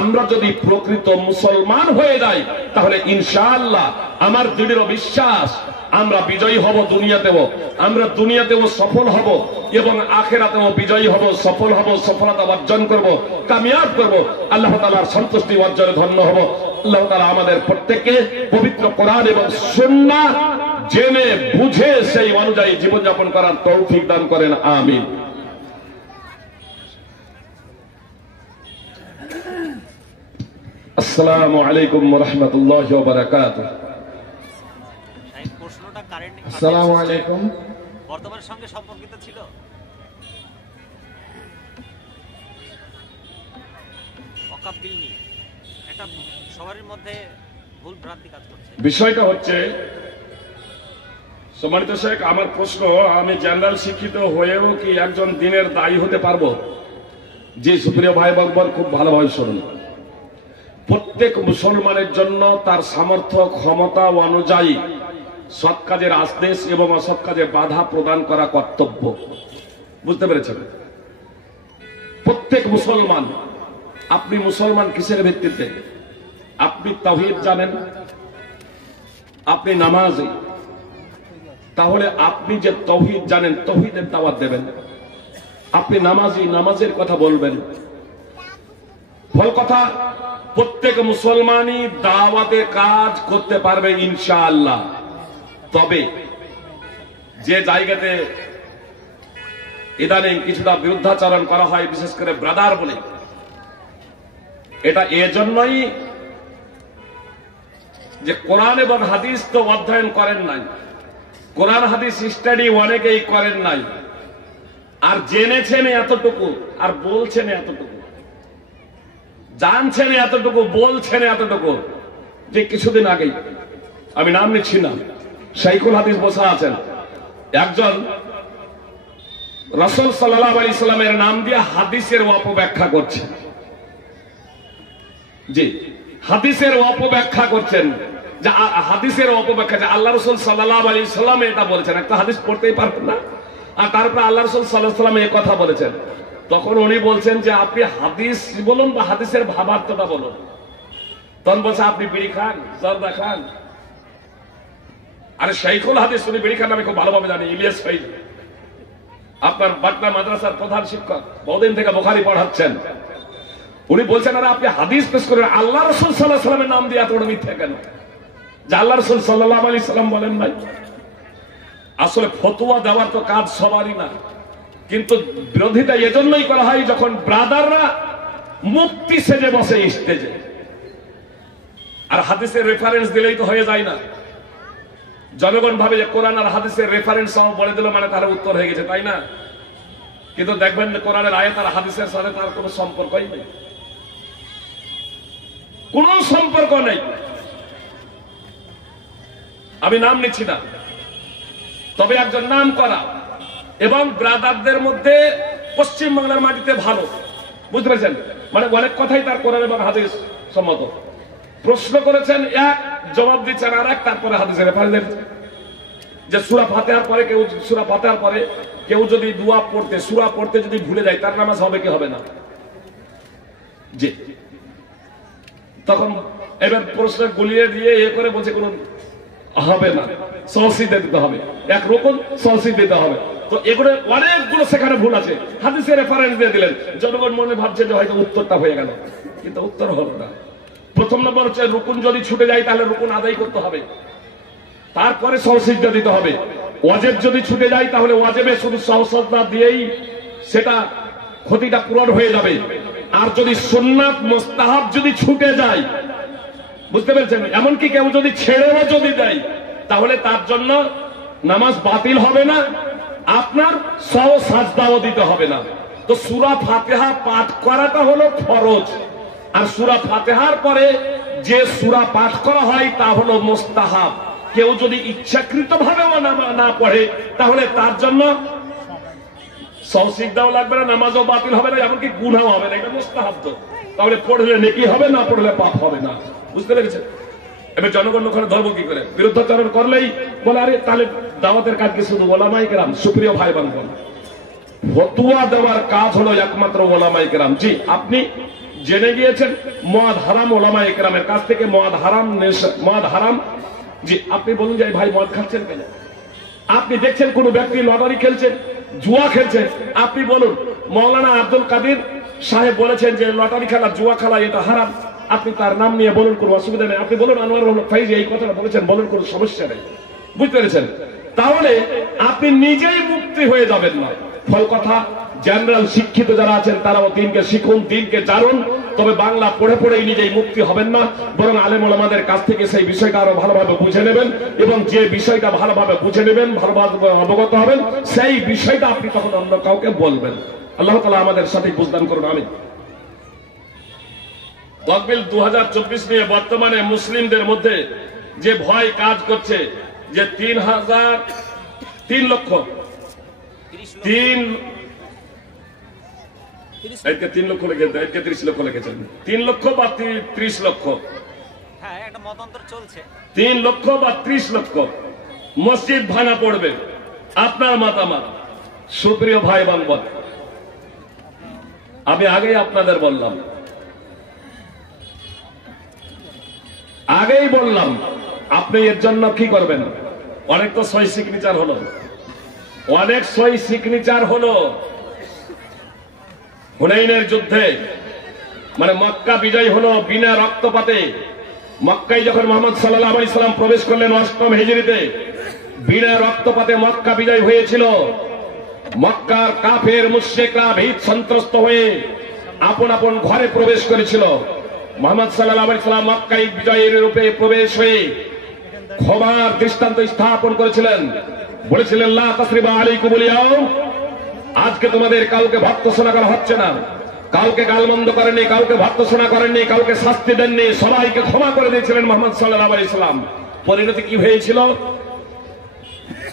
আমরা যদি প্রকৃত মুসলমান হয়ে যাই, তাহলে ইনশাআল্লাহ আমার দৃঢ় বিশ্বাস আমরা বিজয়ী হব। দুনিয়াতেও আমরা দুনিয়াতেও সফল হব এবং আখিরাতেও বিজয়ী হব, সফল হব, সফলতা অর্জন করব, কামিয়াব করব, আল্লাহ তাআলার সন্তুষ্টি অর্জনে ধন্য হব। আল্লাহ তাআলা আমাদের প্রত্যেককে পবিত্র কোরআন এবং সুন্নাহ জেনে বুঝে সেই অনুযায়ী জীবনযাপন করার তৌফিক দান করেন, আমিন। আসসালামু আলাইকুম ওয়া রাহমাতুল্লাহি ওয়া বারাকাতুহু। প্রশ্নটা কারেন্ট আসসালামু আলাইকুম। বর্তমানের সঙ্গে সম্পর্কিত ছিল। ওয়াকফ বিল নিয়ে একটা সবার মধ্যে ভুল ভ্রান্তি কাজ করছে। বিষয়টা হচ্ছে, সম্মানিত শেখ, আমার প্রশ্ন, আমি জেনারেল শিক্ষিত হয়েও কি একজন দিনের দায়ী হতে পারবো? জি সুপ্রিয় ভাই বলবন, খুব ভালোভাবে শুনুন। প্রত্যেক মুসলমানের জন্য তার সামর্থ্য ক্ষমতা অনুযায়ী সৎ কাজের আদেশ এবং অসৎ কাজে বাধা প্রদান করা কর্তব্য। বুঝতে পেরেছেন? প্রত্যেক মুসলমান। আপনি মুসলমান কিসের ভিত্তিতে? আপনি তাওহীদ জানেন, আপনি নামাজি, তাহলে আপনি যে তাওহীদ জানেন তাওহীদের দাওয়াত দেবেন। আপনি নামাজি, নামাজের কথা বলবেন। ফল কথা, প্রত্যেক মুসলমানই দাওয়াতে কাজ করতে পারবে ইনশাআল্লাহ। তবে যে জায়গাতে ইদানিং কিছুটা বিরুদ্ধাচরণ করা হয়, বিশেষ করে ব্রাদার বলে, এটা এজন্যই যে কোরআন এবং হাদিস তো অধ্যয়ন করেন নাই, কোরআন হাদিস স্টাডি অনেকেই করেন নাই, আর জেনেছেন এতটুকু আর বলছেন এতটুকু, জানছেন এতটুকু, বলছেন এতটুকু। যে কিছুদিন আগেই, আমি নাম নিচ্ছি না, শাইখুল হাদিস বসা আছেন, একজন রাসূল সাল্লাল্লাহু আলাইহি সাল্লামের নাম দিয়ে হাদিসের অপব্যাখ্যা করছে। জি, হাদিসের অপব্যাখ্যা করছেন, যে হাদিসের অপব্যাখ্যা, যে আল্লাহ রাসূল সাল্লাল্লাহু আলাইহি সাল্লাম এটা বলেছেন। একটা হাদিস পড়তেই পারবেন না, আর তারপরে আল্লাহ রাসূল সাল্লাল্লাহু আলাইহি সাল্লাম এই কথা বলেছেন। তখন উনি বলছেন যে আপনি হাদিস বলুন বা হাদিসের ভাবার্থটা বলুন। তখন বলছে আপনি বিড়ি খান, জর্দা খান। আরে শাইখুল হাদিস উনি বিড়ি খান আমি খুব ভালোভাবে জানি, ইলিয়াস ভাই আপনার পাটনা মাদ্রাসার প্রধান শিক্ষক, বহুদিন থেকে বুখারী পড়াচ্ছেন। উনি বলছেন আরে আপনি হাদিস পেশ করেন, আল্লাহ রাসূল সাল্লাল্লাহু আলাইহি সাল্লামের নাম দিয়ে এত বড় মিথ্যা কেন? যে আল্লাহ রাসূল সাল্লাল্লাহু আলাইহি সাল্লাম বলেন নাই। আসলে ফতোয়া দেওয়ার তো কাজ সবারই না, কিন্তু বিরোধিতা এজন্যই করা হয় যখন ব্রাদাররা মুফতি সেজে বসে স্টেজে, আর হাদিসের রেফারেন্স দিলেই তো হয়ে যায় না। জনগণ ভাবে যে কোরআন আর হাদিসের রেফারেন্স সহ বলে দিল মানে তার উত্তর হয়ে গেছে, তাই না? কিন্তু দেখবেন কোরআনের আয়াত আর হাদিসের সাথে তার কোনো সম্পর্কই নেই, কোনো সম্পর্ক নেই। আমি নাম নিচ্ছি না, তবে একজন নাম করা এবং ব্রাদারদের মধ্যে পশ্চিম বাংলার মাটিতে ভালো, বুঝতে পেরেছেন? মানে অনেক কথাই তার কোরআন এবং হাদিস সম্মত। প্রশ্ন করেছেন এক, জবাব দিচ্ছেন আর এক, তারপরে হাদিসের রেফারেন্স। যে সূরা ফাতিহার পরে কেউ, সূরা ফাতিহার পরে কেউ যদি দোয়া পড়তে, সূরা পড়তে যদি ভুলে যায়, তার নামাজ হবে কি হবে না? জি, তখন এবার প্রশ্ন গুলিয়ে দিয়ে এ করে বলছে কোন হবে না, সহসিদ্ধা দিতে হবে, এক রকম সহসিদ্ধা দিতে হবে। তো এগুলো অনেকগুলো সেখানে ভুল আছে, হাদিসের রেফারেন্স দিয়ে দিলেন। জনগণ মনে ভাবছে যে হয়তো উত্তরটা হয়ে গেল, কিন্তু উত্তর হলো না। প্রথম নম্বর হচ্ছে রুকুন যদি ছুটে যায় তাহলে রুকুন আদায় করতে হবে, তারপরে সহসিদ্ধা দিতে হবে। ওয়াজিব যদি ছুটে যায় তাহলে ওয়াজিবে শুধু সহসিদ্ধা দিয়েই সেটা ক্ষতিটা পূরণ হয়ে যাবে। আর যদি সুন্নাত মুস্তাহাব যদি ছুটে যায়, বুঝতে পেরেছেন, এমনকি কেউ যদি ছেড়েও যদি দেয় তাহলে তার জন্য নামাজ বাতিল হবে না, আপনার সহ সাজদাও দিতে হবে না। তো সূরা ফাতিহা পাঠ করাটা হলো ফরজ, আর সূরা ফাতিহার পরে যে সূরা পাঠ করা হয় তা হলো মুস্তাহাব। কেউ যদি ইচ্ছাকৃত ভাবেও না পড়ে তাহলে তার জন্য সহসিদ্ধাও লাগবে না, নামাজও বাতিল হবে না, এমনকি গুনাহও হবে না। এটা মুস্তাহাব, তো তাহলে পড়লে নেকি হবে, না পড়লে পাপ হবে না। বুঝতে পেরেছেন? এবার জনগণ ওখানে ধর্ম কি করে বিরুদ্ধাচরণ করলেই বলে আরে তাহলে দাওয়াতের কাজ কি শুধু ওলামায়ে কেরাম? সুপ্রিয় ভাই বোন, ফতোয়া দেওয়ার কাজ হলো একমাত্র ওলামায়ে কেরাম। জি, আপনি জেনে গিয়েছেন মদ হারাম, ওলামায়ে কেরামের কাছ থেকে মদ হারাম, মদ হারাম। জি, আপনি বলুন যে ভাই মদ খাচ্ছেন কেন? আপনি দেখছেন কোন ব্যক্তি লটারি খেলছেন, জুয়া খেলছেন, আপনি বলুন মাওলানা আব্দুল কাদের সাহেব বলেছেন যে লটারি খেলা, জুয়া খেলা এটা হারাম। আপনি তার নাম নিয়ে বলুন, কোনো অসুবিধা নেই। আপনি বলুন আনোয়ারুল হক ফাইজি এই কথাটা বলেছেন, বলুন, কোনো সমস্যা নেই। বুঝতে পেরেছেন? তাহলে আপনি নিজেই মুক্তি হয়ে যাবেন না। ফল কথা, জেনারেল শিক্ষিত যারা আছেন তারাও দিনকে শিখুন, দিনকে জানুন, তবে বাংলা পড়ে পড়েই নিজেই মুক্তি হবেন না, বরং আলেম ওলামাদের কাছ থেকে সেই বিষয়টা আরো ভালোভাবে বুঝে নেবেন, এবং যে বিষয়টা ভালোভাবে বুঝে নেবেন, ভালোভাবে অবগত হবেন, সেই বিষয়টা আপনি তখন অন্য কাউকে বলবেন। আল্লাহ তাআলা আমাদের সঠিক বুঝদান করুন, আমিন। তকবিল 2024 নিয়ে বর্তমানে মুসলিমদের মধ্যে যে ভয় কাজ করছে যে 3 লক্ষ 30 লক্ষ লিখেছেন, 3 লক্ষ বা 30 লক্ষ, হ্যাঁ একটা মতান্তর চলছে, 3 লক্ষ বা 30 লক্ষ মসজিদ ভাঙা পড়বে। আপনার মতামত? সুপ্রিয় ভাই বোন, আমি আগেই আপনাদের বললাম, আপনি এর জন্য কি করবেন? অনেক তো সই সিগনেচার হলো, অনেক সই সিগনেচার হলো হুনাইনের যুদ্ধে, মানে মক্কা বিজয় হলো বিনা রক্তপাতে। মক্কায় যখন মুহাম্মদ সাল্লাল্লাহু আলাইহি সাল্লাম প্রবেশ করলেন 8ম হিজরিতে, বিনা রক্তপাতে মক্কা বিজয় হয়েছিল। মক্কার কাফের মুশরিকরা ভীত সন্ত্রস্ত হয়ে আপন আপন ঘরে প্রবেশ করেছিল। মুহাম্মদ সাল্লাল্লাহু আলাইহি সাল্লাম মক্কায় বিজয়ের রূপে প্রবেশ হয়ে ক্ষমার দৃষ্টান্ত স্থাপন করেছিলেন, বলেছিলেন লা তাসরিবা আলাইকুমুল ইয়াউম, আজকে তোমাদের কাউকে ভর্ৎসনা করা হচ্ছে না, কাউকে গালমন্দ করেননি, কাউকে ভর্ৎসনা করেননি, কাউকে শাস্তি দেননি, সবাইকে ক্ষমা করে দিয়েছিলেন মুহাম্মদ সাল্লাল্লাহু আলাইহি সাল্লাম। পরিণতি কি হয়েছিল?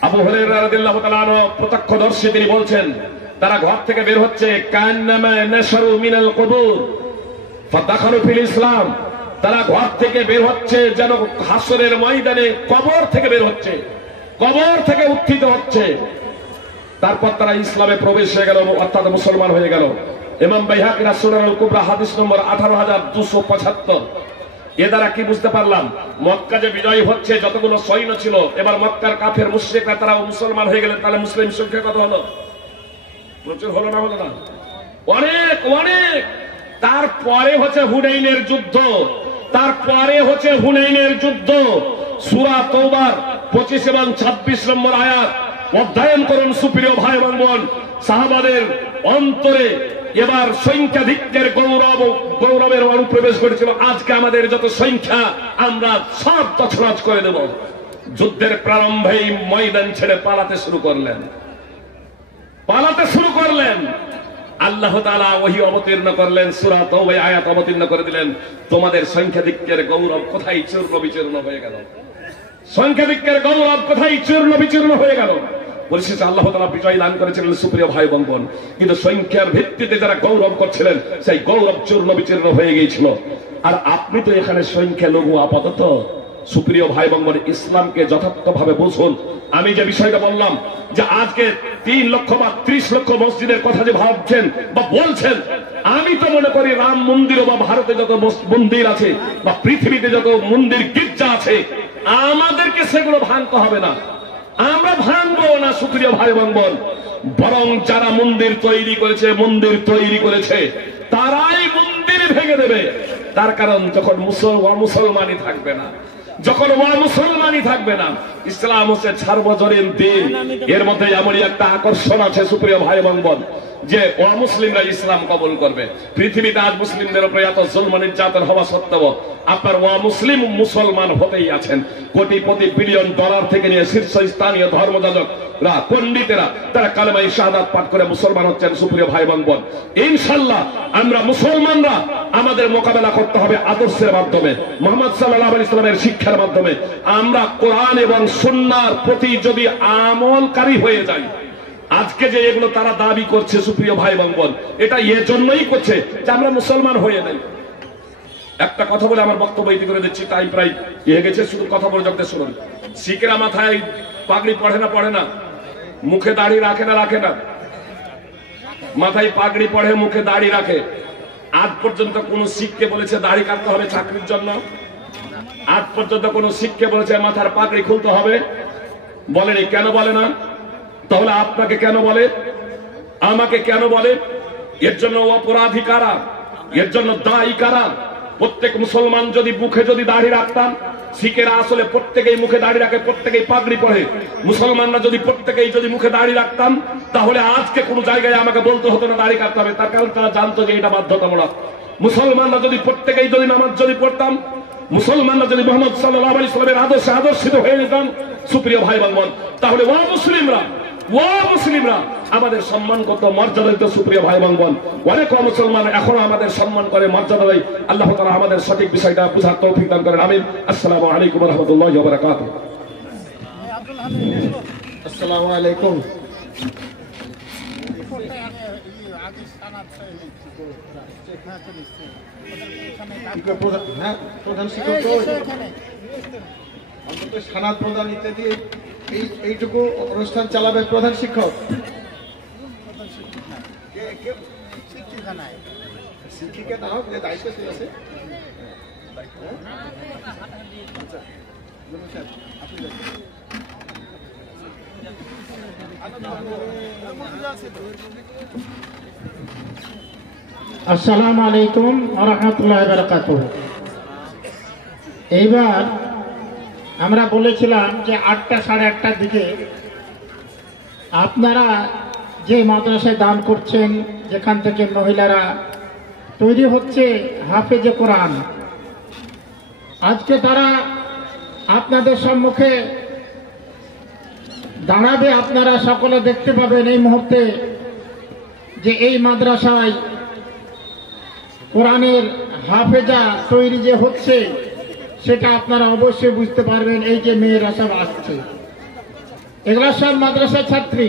আবু হুরায়রা রাদিয়াল্লাহু তাআলা আনহু প্রত্যক্ষদর্শী, তিনি বলছেন তারা ঘর থেকে বের হচ্ছে কান্নামা নাশরু মিনাল কুবুর ফাদাখালু ফিল ইসলাম। তারা ঘর থেকে বের হচ্ছে যেন হাসরের ময়দানে কবর থেকে বের হচ্ছে, কবর থেকে উত্থিত হচ্ছে। তারপর তারা ইসলামে প্রবেশ হয়ে গেল, অর্থাৎ মুসলমান হয়ে গেল। ইমাম বাইহাকী সুনানুল কুবরা হাদিস নম্বর 18275। এ দ্বারা কি বুঝতে পারলাম? মক্কা যে বিজয় হচ্ছে, যতগুলো সৈন্য ছিল, এবার মক্কার কাফের মুশরিকরা তারাও মুসলমান হয়ে গেলেন। তাহলে মুসলিম সংখ্যা কত হলো? প্রচুর হলো না? হলো না? অনেক অনেক। তারপরে হচ্ছে হুনাইনের যুদ্ধ, তারপরে হচ্ছে হুনাইনের যুদ্ধ। সূরা তাওবার 25 এবং 26 নম্বর আয়াত অধ্যয়ন করুন সুপ্রিয় ভাই এবং বোন। সাহাবাদের অন্তরে এবার সংখ্যাধিক্যের গৌরবের অনুপ্রবেশ করেছিল। আজকে আমাদের যত সংখ্যা আমরা সব তছনছ করে দেব। যুদ্ধের প্রারম্ভেই ময়দান ছেড়ে পালাতে শুরু করলেন, পালাতে শুরু করলেন। আল্লাহ তাআলা ওহী অবতীর্ণ করলেন, সূরা তাওবায় আয়াত অবতীর্ণ করে দিলেন, তোমাদের সংখ্যাধিক্যের গৌরব কোথায় চূর্ণ বিচূর্ণ হয়ে গেল, সংখ্যাধিক্যের গৌরব কোথায় চূর্ণ বিচূর্ণ হয়ে গেল। পরিশেষে আল্লাহ তাআলা বিজয় দান করেছিলেন সুপ্রিয় ভাই এবং বোন। কিন্তু সংখ্যার ভিত্তিতে যারা গৌরব করছিলেন, সেই গৌরব চূর্ণ বিচূর্ণ হয়ে গিয়েছিল। আর আপনি তো এখানে সংখ্যা লঘু আপাতত। সুপ্রিয় ভাই এবং বোন, ইসলামকে যথার্থভাবে বুঝুন। আমি যে বিষয়টা বললাম যে আজকে 3 লক্ষ বা 30 লক্ষ মসজিদের কথা যে ভাবছেন বা বলছেন, আমি তো মনে করি রাম মন্দির বা ভারতে যত মন্দির আছে বা পৃথিবীতে যত মন্দির গির্জা আছে, আমাদেরকে সেগুলো ভাঙতে হবে না, আমরা ভাঙবো না সুপ্রিয় ভাই এবং বোন। বরং যারা মন্দির তৈরি করেছে তারাই মন্দির ভেঙে দেবে। তার কারণ যখন মুসলমানই থাকবে না, যখন মুসলমানই থাকবে না। ইসলাম হচ্ছে সার্বজনীন দিন। এর মধ্যে এমনই একটা আকর্ষণ আছে সুপ্রিয় ভাই এবং বোন, যে অমুসলিমরা ইসলাম কবুল করবে। পৃথিবীতে আজ মুসলিমদের উপরে এত জুলম নির্যাতন হওয়া সত্ত্বেও আপনার অমুসলিম মুসলমান হতেই আছেন। কোটিপতি বিলিয়ন ডলার থেকে নিয়ে শীর্ষস্থানীয় ধর্মযাজকরা, পণ্ডিতেরা, তারা কালেমায়ে শাহাদাত পাঠ করে মুসলমান হচ্ছেন। সুপ্রিয় ভাই এবং বোন, ইনশাআল্লাহ আমরা মুসলমানরা আমাদের মোকাবেলা করতে হবে আদর্শের মাধ্যমে, মুহাম্মদ সাল্লাল্লাহু আলাইহি ওয়াসাল্লামের শিক্ষার মাধ্যমে। আমরা কোরআন এবং সুন্নাহর প্রতি যদি আমলকারী হয়ে যাই, আজকে যে এগুলো তারা দাবি করছে সুপ্রিয় ভাই এবং বোন, এটা এজন্যই করছে যে আমরা মুসলমান হয়ে নাই। একটা কথা বলে আমার বক্তব্য ইতি করে দিচ্ছি, টাইম প্রায় এগিয়ে গেছে। শুধু কথা বলে যাতে শুনুন। শিখেরা মাথায় পাগড়ি পড়ে না, মুখে দাড়ি রাখে না। মাথায় পাগড়ি পড়ে, মুখে দাড়ি রাখে। আজ পর্যন্ত কোন শিখকে বলেছে দাড়ি কাটতে হবে চাকরির জন্য? আজ পর্যন্ত কোন শিখকে বলেছে মাথার পাগড়ি খুলতে হবে? বলেনি। কেন বলে না? তাহলে আপনাকে কেন বলে, আমাকে কেন বলে? এর জন্য অপরাধী কারা, এর জন্য দায়ী কারা? প্রত্যেক মুসলমান যদি মুখে যদি দাড়ি রাখতাম, শিখেরা আসলে প্রত্যেকেই মুখে দাড়ি রাখে, প্রত্যেকেই পাগড়ি পরে। মুসলমানরা যদি প্রত্যেকেই যদি মুখে দাড়ি রাখতাম, তাহলে আজকে কোন জায়গায় আমাকে বলতে হতো না দাড়ি কাটতে হবে। তার কারণ তারা জানতো যে এটা বাধ্যতামূলক। মুসলমানরা যদি প্রত্যেকেই যদি নামাজ যদি পড়তাম, মুসলমানরা যদি মুহাম্মদ সাল্লাল্লাহু আলাইহি ওয়াসাল্লামের আদর্শে আদর্শিত হয়ে যেতাম, সুপ্রিয় ভাই বোন, তাহলে মুসলিমরা আমাদের সম্মান করত, মর্যাদা দিত। সুপ্রিয় ভাই বোন, অনেক মুসলমান এখনো আমাদের সম্মান করে, মর্যাদা দেয়। আল্লাহ তাআলা আমাদের সঠিক বিষয়টা বুঝার তৌফিক দান করেন। আমিন। আসসালামু আলাইকুম ওয়া রাহমাতুল্লাহি ওয়া বারাকাতুহু। আসসালামু আলাইকুম। প্রধান শিক্ষক অন্তত সানাদ প্রদান ইত্যাদি এইটুকু অনুষ্ঠান চালাবে প্রধান শিক্ষক। শিক্ষিকা না হোক, যে দায়িত্ব আছে। আসসালামু আলাইকুম ওয়া রাহমাতুল্লাহি ওয়া বারাকাতুহু। এইবার আমরা বলেছিলাম যে 8টা সাড়ে 8টার দিকে আপনারা যে মাদ্রাসায় দান করছেন, যেখান থেকে মহিলারা তৈরি হচ্ছে হাফেজে কোরআন, আজকে তারা আপনাদের সম্মুখে দাঁড়াবে। আপনারা সকলে দেখতে পাবেন এই মুহূর্তে যে এই মাদ্রাসায় কোরআনের হাফেজা তৈরি যে হচ্ছে, সেটা আপনারা অবশ্যই বুঝতে পারবেন। এই যে মেয়েরা সব আসছে, এগুলা সব মাদ্রাসার ছাত্রী।